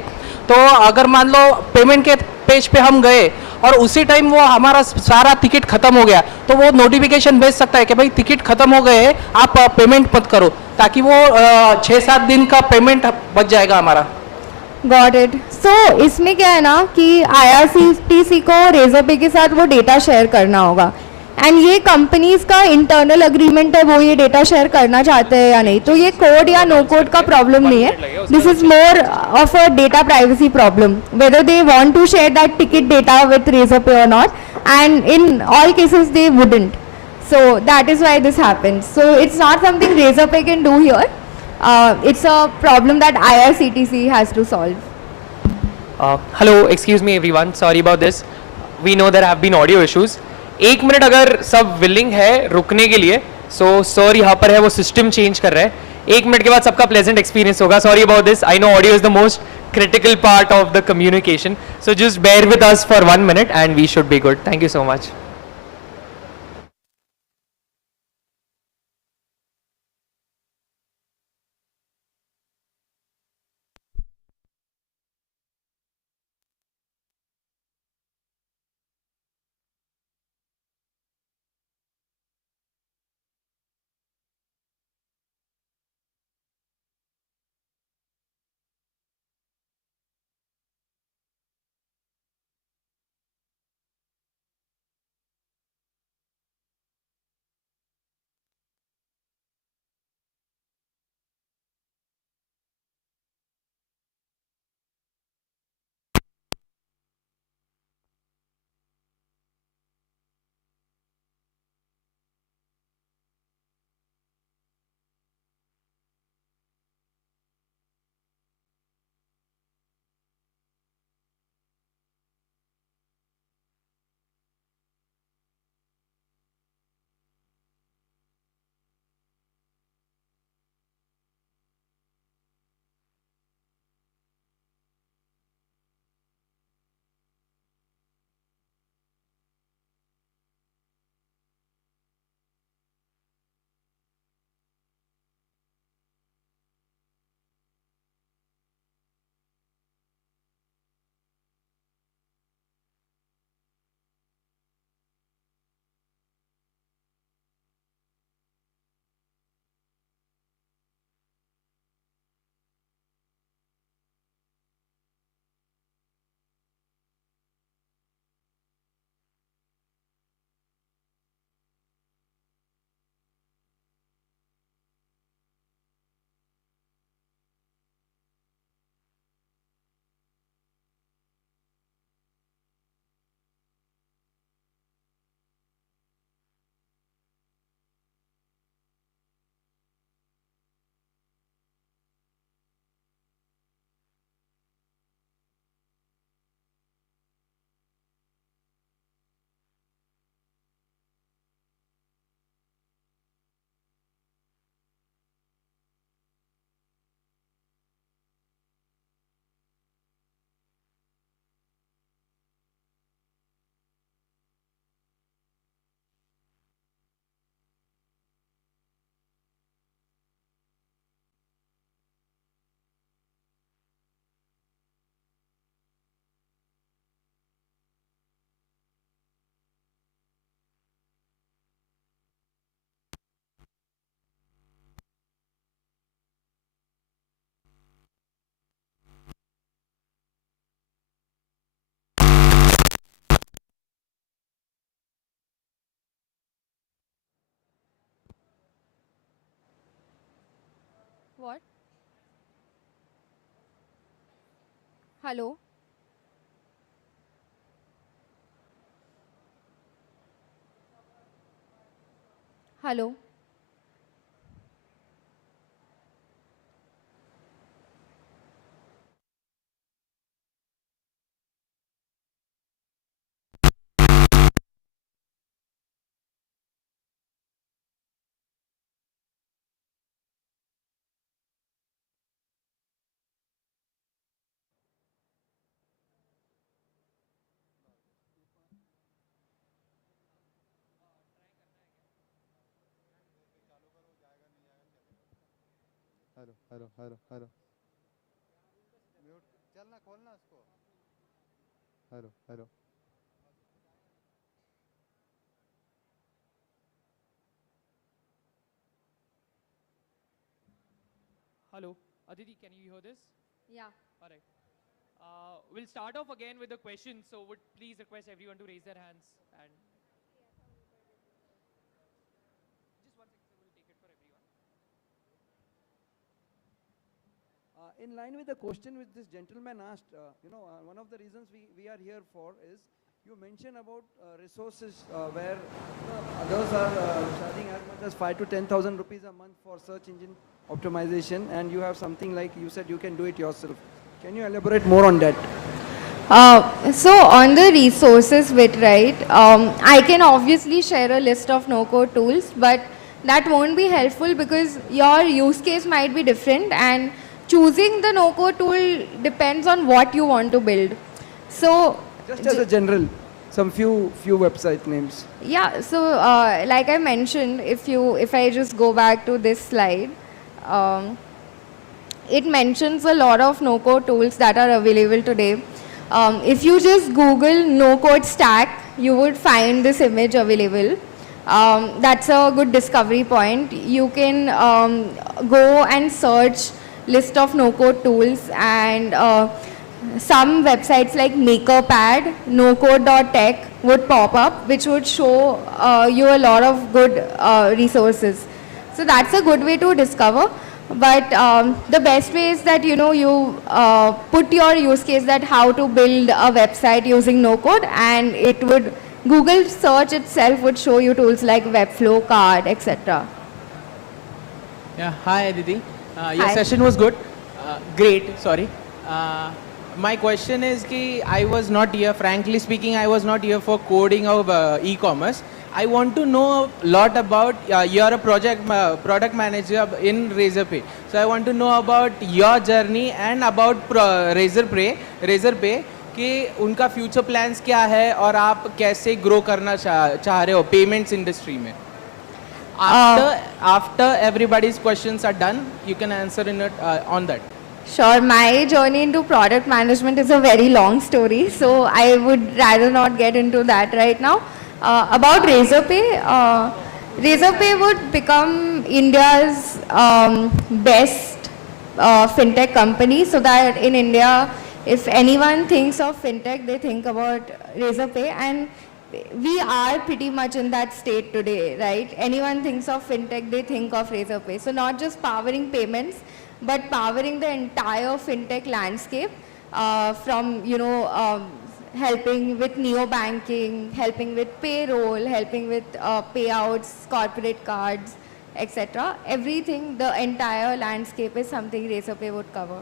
तो अगर मान लो पेमेंट के पेज पे हम गए और उसी टाइम वो हमारा सारा टिकट खत्म हो गया, तो वो नोटिफिकेशन भेज सकता है कि भाई टिकट खत्म हो गए, आप पेमेंट मत करो, ताकि वो 6-7 दिन का पेमेंट बच जाएगा हमारा. Got it. सो इसमें क्या है ना कि IRCTC को रेजर पे के साथ वो डेटा शेयर करना होगा, एंड ये कंपनीज का इंटरनल अग्रीमेंट है, वो ये डेटा शेयर करना चाहते हैं या नहीं. तो ये कोड या नो कोड का प्रॉब्लम नहीं है. This is more of a data privacy problem, whether they want to share that ticket data with Razorpay or not, and in all cases they wouldn't. So that is why this happens. So it's not something Razorpay can do here. It's a problem that IRCTC has to solve. Hello, excuse me everyone, sorry about this. We know there have been audio issues. 1 minute अगर सब willing है रुकने के लिए, so sir यहाँ पर है वो system change कर रहे हैं. 1 मिनट के बाद सबका pleasant experience होगा. Sorry about this. I know audio is the most critical part of the communication. So just bear with us for 1 minute and we should be good. Thank you so much. What? Hello? Hello? Hello hello hello hello mute चलना खोलना उसको hello hello Hello, Aditi, can you hear this? Yeah. All right. We'll start off again with the questions. So would please request everyone to raise their hands and in line with the question which this gentleman asked, one of the reasons we are here for is you mentioned about resources where others are charging as much as 5 to 10,000 rupees a month for search engine optimization, and you have something like you said you can do it yourself. Can you elaborate more on that? So on the resources bit, right, I can obviously share a list of no-code tools, but that won't be helpful because your use case might be different, and choosing the no-code tool depends on what you want to build. So just as a general, some few website names. Yeah, so like I mentioned, if I just go back to this slide, it mentions a lot of no-code tools that are available today. If you just Google no-code stack, you would find this image available. That's a good discovery point. You can go and search list of no-code tools, and some websites like MakerPad, nocode.tech would pop up, which would show you a lot of good resources. So that's a good way to discover. But the best way is that you put your use case that how to build a website using no-code, and it would Google search itself would show you tools like Webflow, Card, etc. Yeah, hi Aditi. Your Hi. session was good. Great, sorry. My question is कि I was not here, frankly speaking, I was not here for coding of e-commerce. I want to know a lot about, you're a product manager in RAZORPay. So I want to know about your journey and about RAZORPay कि उनका future plans क्या है और आप कैसे grow करना चाह रहे हो payments industry में. After everybody's questions are done, you can answer in it, on that. Sure, my journey into product management is a very long story, so I would rather not get into that right now. About RAZORPay, RAZORPay would become India's best fintech company, so that in India, if anyone thinks of fintech, they think about RAZORPay, and we are pretty much in that state today, right? Anyone thinks of fintech, they think of RAZORPay. So not just powering payments, but powering the entire fintech landscape, from helping with neo-banking, helping with payroll, helping with payouts, corporate cards, etc. Everything, the entire landscape is something RAZORPay would cover.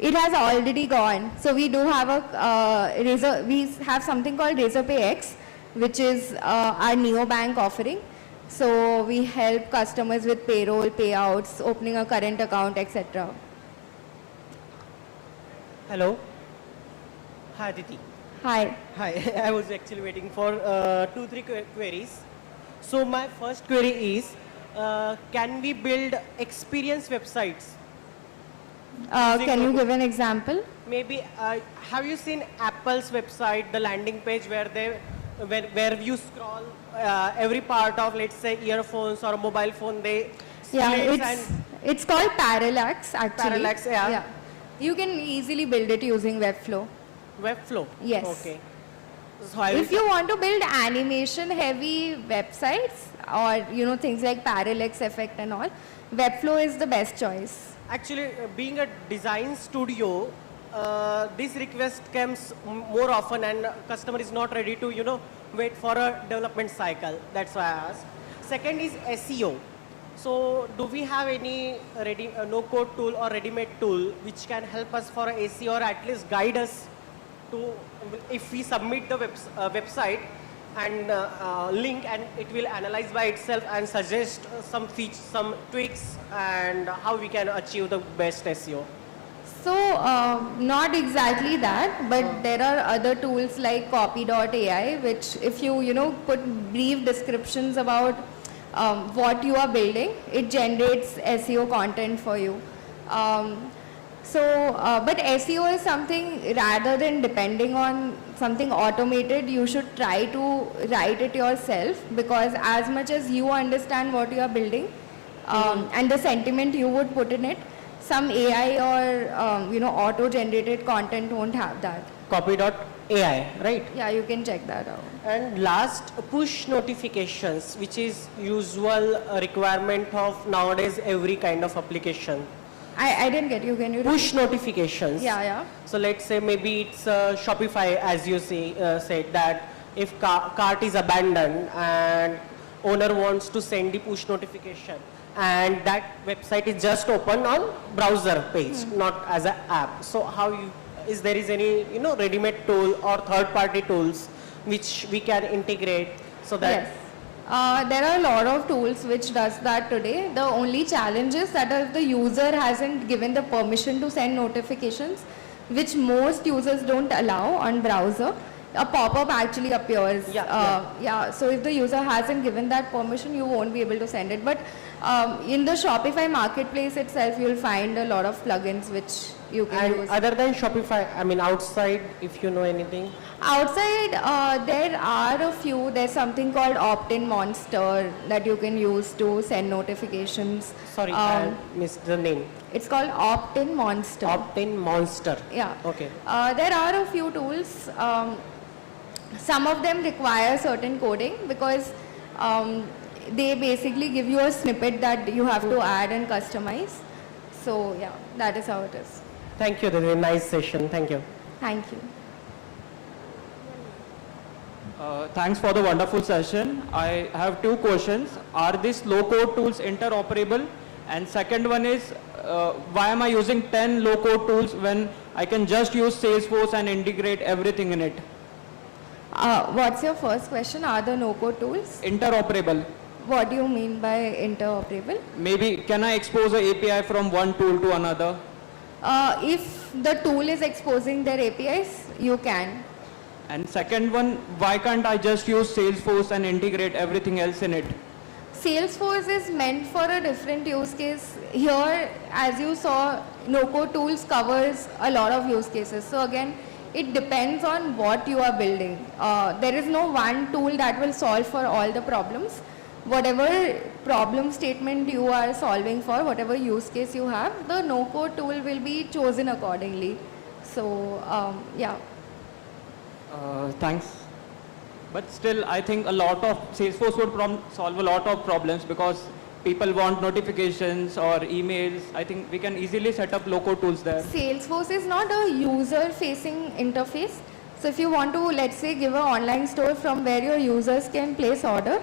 It has already gone. So we do have we have something called RAZORPay X, which is our neobank offering. So we help customers with payroll, payouts, opening a current account, etc. Hello. Hi, Aditi. Hi. Hi. I was actually waiting for 2-3 queries. So my first query is, can we build experience websites? Can you give an example? Maybe, have you seen Apple's website, the landing page where you scroll every part of, let's say, earphones or a mobile phone, it's called Parallax actually. Parallax, yeah. You can easily build it using Webflow. Webflow? Yes. Okay. So if you want to build animation heavy websites, or things like parallax effect and all, Webflow is the best choice. Actually, being a design studio, this request comes more often, and customer is not ready to, wait for a development cycle. That's why I asked. Second is SEO. So, do we have any no-code tool or ready-made tool which can help us for SEO, or at least guide us to, if we submit the website and link, and it will analyze by itself and suggest some features, some tweaks, and how we can achieve the best SEO? So, not exactly that, but there are other tools like copy.ai, which if you, put brief descriptions about what you are building, it generates SEO content for you. But SEO is something, rather than depending on something automated, you should try to write it yourself, because as much as you understand what you are building and the sentiment you would put in it, some AI or auto-generated content won't have that. AI, right? Yeah, you can check that out. And last, push notifications, which is usual requirement of nowadays every kind of application. I didn't get you. Can you Push repeat? notifications. Yeah, yeah. So let's say maybe it's Shopify, as you said, that if cart is abandoned and owner wants to send the push notification, and that website is just open on browser page, not as an app. So how is there any ready-made tool or third-party tools which we can integrate so that? Yes. There are a lot of tools which does that today. The only challenge is that if the user hasn't given the permission to send notifications, which most users don't allow on browser, a pop-up actually appears. Yeah. So if the user hasn't given that permission, you won't be able to send it. But in the Shopify marketplace itself, you'll find a lot of plugins which you can And use. other than Shopify, I mean outside, if you know anything. Outside, there are a few. There's something called Opt-in Monster that you can use to send notifications. Sorry, I missed the name. It's called Opt-in Monster. Opt-in Monster. Yeah. Okay. There are a few tools. Some of them require certain coding because they basically give you a snippet that you have to add and customize. So yeah, that is how it is. Thank you, Didi. Nice session. Thank you. Thank you. Thanks for the wonderful session. I have two questions. Are these low-code tools interoperable? And second one is, why am I using 10 low-code tools when I can just use Salesforce and integrate everything in it? What's your first question? Are the no-code tools Interoperable. What do you mean by interoperable? Maybe can I expose an API from one tool to another? If the tool is exposing their APIs, you can. And second one, why can't I just use Salesforce and integrate everything else in it? Salesforce is meant for a different use case. Here, as you saw, no-code tools covers a lot of use cases. So again, it depends on what you are building. There is no one tool that will solve for all the problems. Whatever problem statement you are solving for, whatever use case you have, the no-code tool will be chosen accordingly. So, yeah. Thanks. But still, I think a lot of Salesforce would solve a lot of problems because people want notifications or emails. I think we can easily set up low-code tools there. Salesforce is not a user-facing interface. So if you want to, let's say, give an online store from where your users can place order,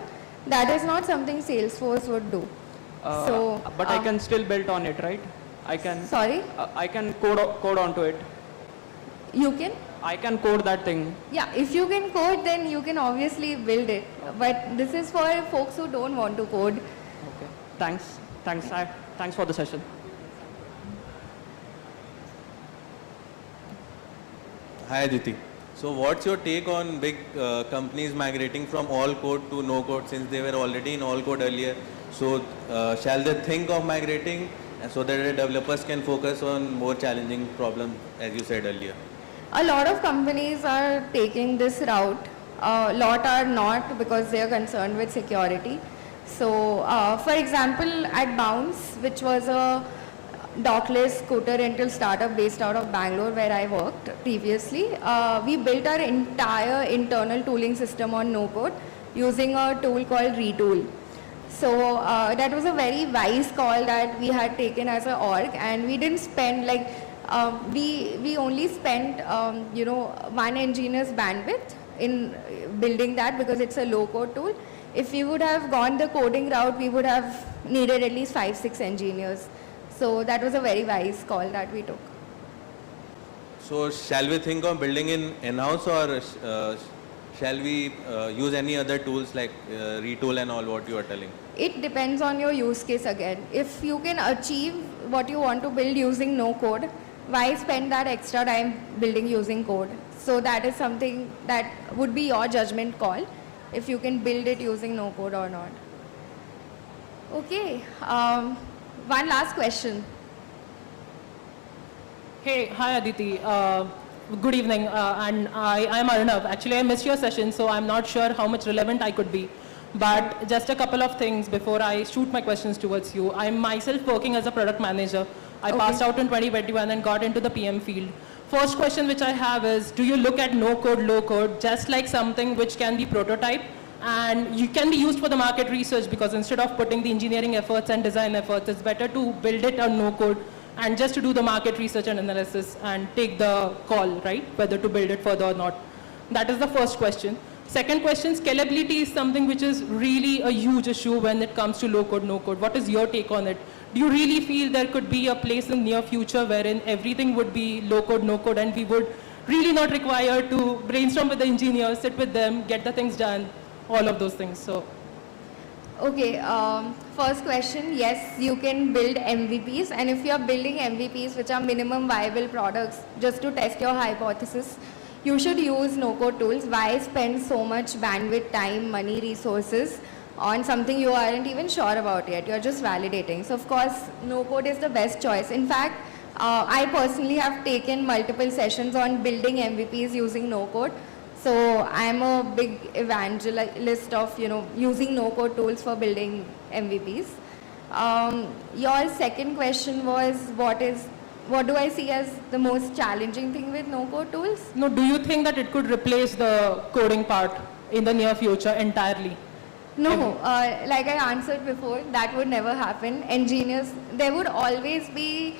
that is not something Salesforce would do. But I can still build on it, right? I can. Sorry? I can code onto it. You can? I can code that thing. Yeah, if you can code, then you can obviously build it. But this is for folks who don't want to code. Okay. Thanks. Thanks for the session. Hi Aditi. So what's your take on big companies migrating from all code to no code since they were already in all code earlier? So shall they think of migrating so that the developers can focus on more challenging problems as you said earlier? A lot of companies are taking this route. A lot are not because they are concerned with security. So, for example, at Bounce, which was a dockless scooter rental startup based out of Bangalore where I worked previously, we built our entire internal tooling system on no-code using a tool called Retool. So that was a very wise call that we had taken as an org, and we didn't spend like, we only spent, one engineer's bandwidth in building that because it's a low-code tool. If we would have gone the coding route, we would have needed at least 5-6 engineers. So that was a very wise call that we took. So shall we think of building in-house or shall we use any other tools like Retool and all what you are telling? It depends on your use case again. If you can achieve what you want to build using no code, why spend that extra time building using code? So that is something that would be your judgment call, if you can build it using no code or not. Okay, one last question. Hey, hi Aditi. Good evening, and I'm Arnav. Actually, I missed your session, so I'm not sure how much relevant I could be. But just a couple of things before I shoot my questions towards you. I'm myself working as a product manager. I passed out in 2021 and got into the PM field. first question which I have is, do you look at no code, low code, just like something which can be prototyped and you can be used for the market research, because instead of putting the engineering efforts and design efforts, it's better to build it on no code and just to do the market research and analysis and take the call, right, whether to build it further or not. That is the first question. Second question, scalability is something which is really a huge issue when it comes to low code, no code. What is your take on it? Do you really feel there could be a place in near future wherein everything would be low code, no code, and we would really not require to brainstorm with the engineers, sit with them, get the things done, all of those things? So, okay, first question, yes, you can build MVPs, and if you are building MVPs, which are minimum viable products, just to test your hypothesis, you should use no-code tools. Why spend so much bandwidth, time, money, resources on something you aren't even sure about yet? You're just validating. So of course, no-code is the best choice. In fact, I personally have taken multiple sessions on building MVPs using no-code. So I'm a big evangelist of, using no-code tools for building MVPs. Your second question was, what do I see as the most challenging thing with no-code tools? No, do you think that it could replace the coding part in the near future entirely? No, like I answered before, that would never happen. Engineers, there would always be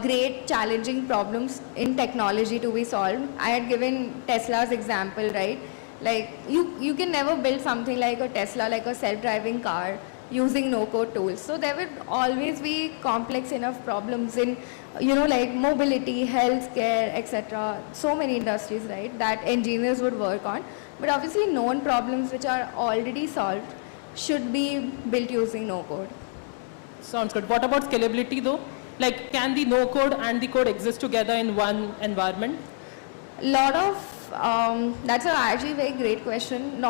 great challenging problems in technology to be solved. I had given Tesla's example, right? Like you can never build something like a Tesla, like a self-driving car, using no-code tools. So there would always be complex enough problems in, like mobility, healthcare, etc. So many industries, right, that engineers would work on. But obviously known problems which are already solved should be built using no-code. Sounds good. What about scalability though? Like, can the no-code and the code exist together in one environment? That's actually a very great question.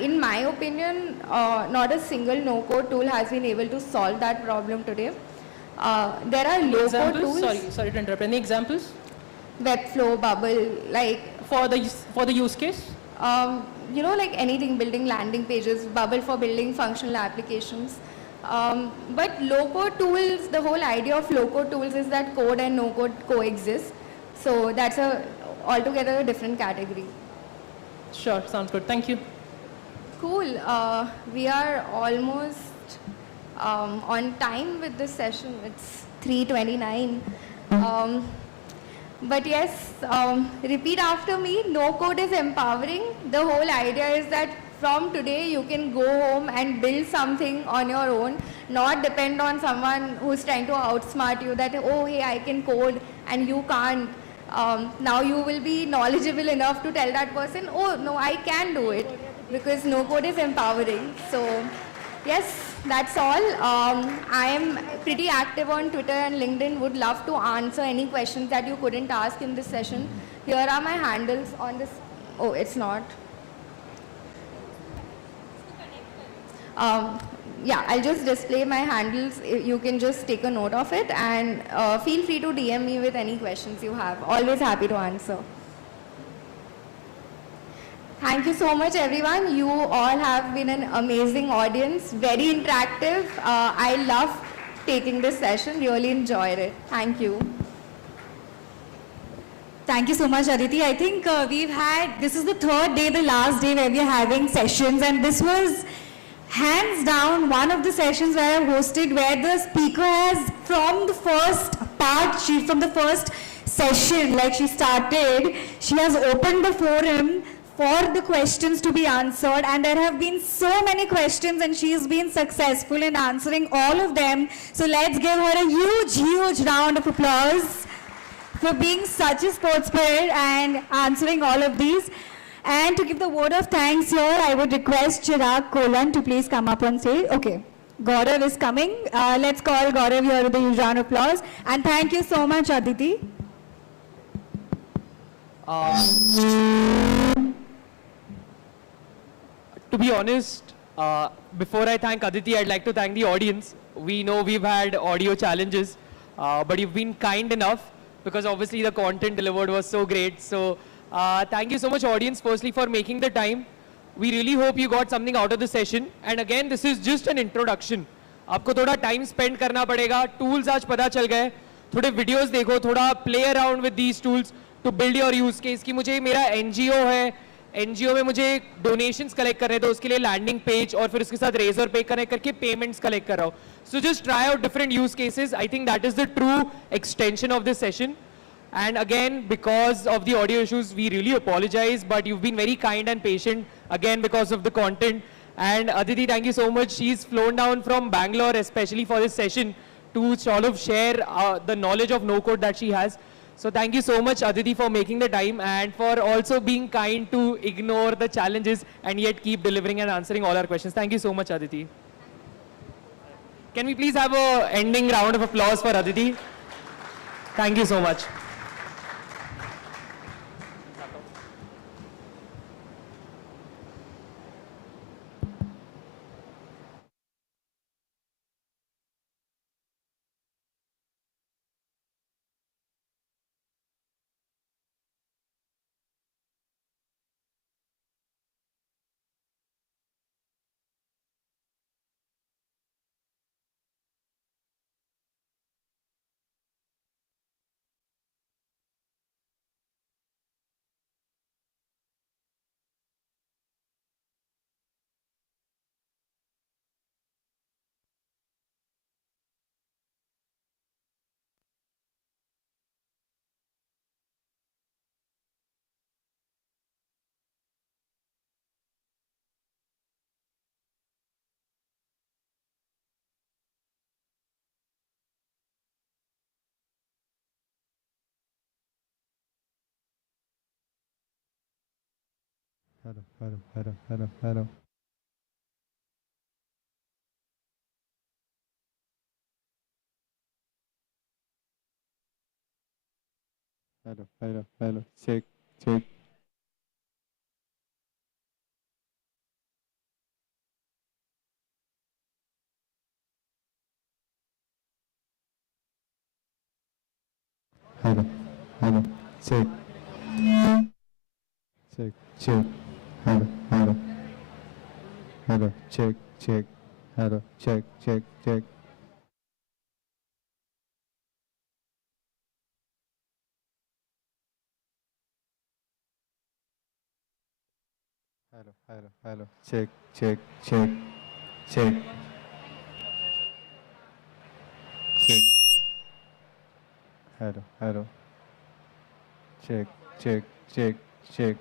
In my opinion, not a single no-code tool has been able to solve that problem today. There are low-code tools. Sorry to interrupt. Any examples? Webflow, Bubble, like for the use case. Like anything, building landing pages, Bubble for building functional applications. But low-code tools, the whole idea of low-code tools is that code and no-code coexist. So that's altogether a different category. Sure, sounds good. Thank you. Cool. We are almost on time with this session. It's 3:29. But yes, repeat after me. No code is empowering. The whole idea is that from today you can go home and build something on your own, not depend on someone who's trying to outsmart you that, oh, hey, I can code and you can't. Now you will be knowledgeable enough to tell that person, oh, no, I can do it, because no code is empowering. So yes, that's all. I am pretty active on Twitter and LinkedIn. Would love to answer any questions that you couldn't ask in this session. Here are my handles on this. Oh, it's not. Yeah, I'll just display my handles. You can just take a note of it, and feel free to DM me with any questions you have. Always happy to answer. Thank you so much, everyone. You all have been an amazing audience, very interactive. I love taking this session, really enjoyed it. Thank you. Thank you so much, Aditi. I think this is the third day, the last day where we are having sessions, and this was hands down one of the sessions where I hosted, where the speaker has, from the first part, from the first session, like she started, she has opened the forum for the questions to be answered, and there have been so many questions and she has been successful in answering all of them. So let's give her a huge, huge round of applause for being such a sports spirit and answering all of these. And to give the word of thanks here, I would request Chirag Kolan to please come up on stage. Okay, Gaurav is coming. Let's call Gaurav here with a huge round of applause. And thank you so much, Aditi. To be honest, before I thank Aditi, I'd like to thank the audience. We know we've had audio challenges, but you've been kind enough, because obviously the content delivered was so great. So thank you so much, audience, firstly, for making the time. We really hope you got something out of the session. And again, this is just an introduction. आपको थोड़ा time spend करना पड़ेगा. Tools आज पता चल गए. थोड़े videos देखो, थोड़ा play around with these tools to build your use case. कि मुझे मेरा एनजीओ है, एनजीओ में मुझे डोनेशंस कलेक्ट कर रहे हैं, तो उसके लिए लैंडिंग पेज और फिर उसके साथ रेजर पे कनेक्ट करके पेमेंट्स कलेक्ट कर रहा हूँ। So just try out different use cases. I think that is the true extension of this session. And again, because of the audio issues, we really apologize, but you've been very kind and patient, again, because of the content. And Aditi, thank you so much. She's flown down from Bangalore, especially for this session, to sort of share the knowledge of no-code that she has. So thank you so much, Aditi, for making the time and for also being kind to ignore the challenges and yet keep delivering and answering all our questions. Thank you so much, Aditi. Can we please have an ending round of applause for Aditi? Thank you so much. Hello, hello, hello, hello, hello. Hello, hello, hello. Check, check. Hello, hello. Check. Check, check. Hello, hello. Hello, check, check. Hello, check, check, check. Hello, hello, hello. Check, check, check, check. Check. Hello, hello. Check, check, check, check.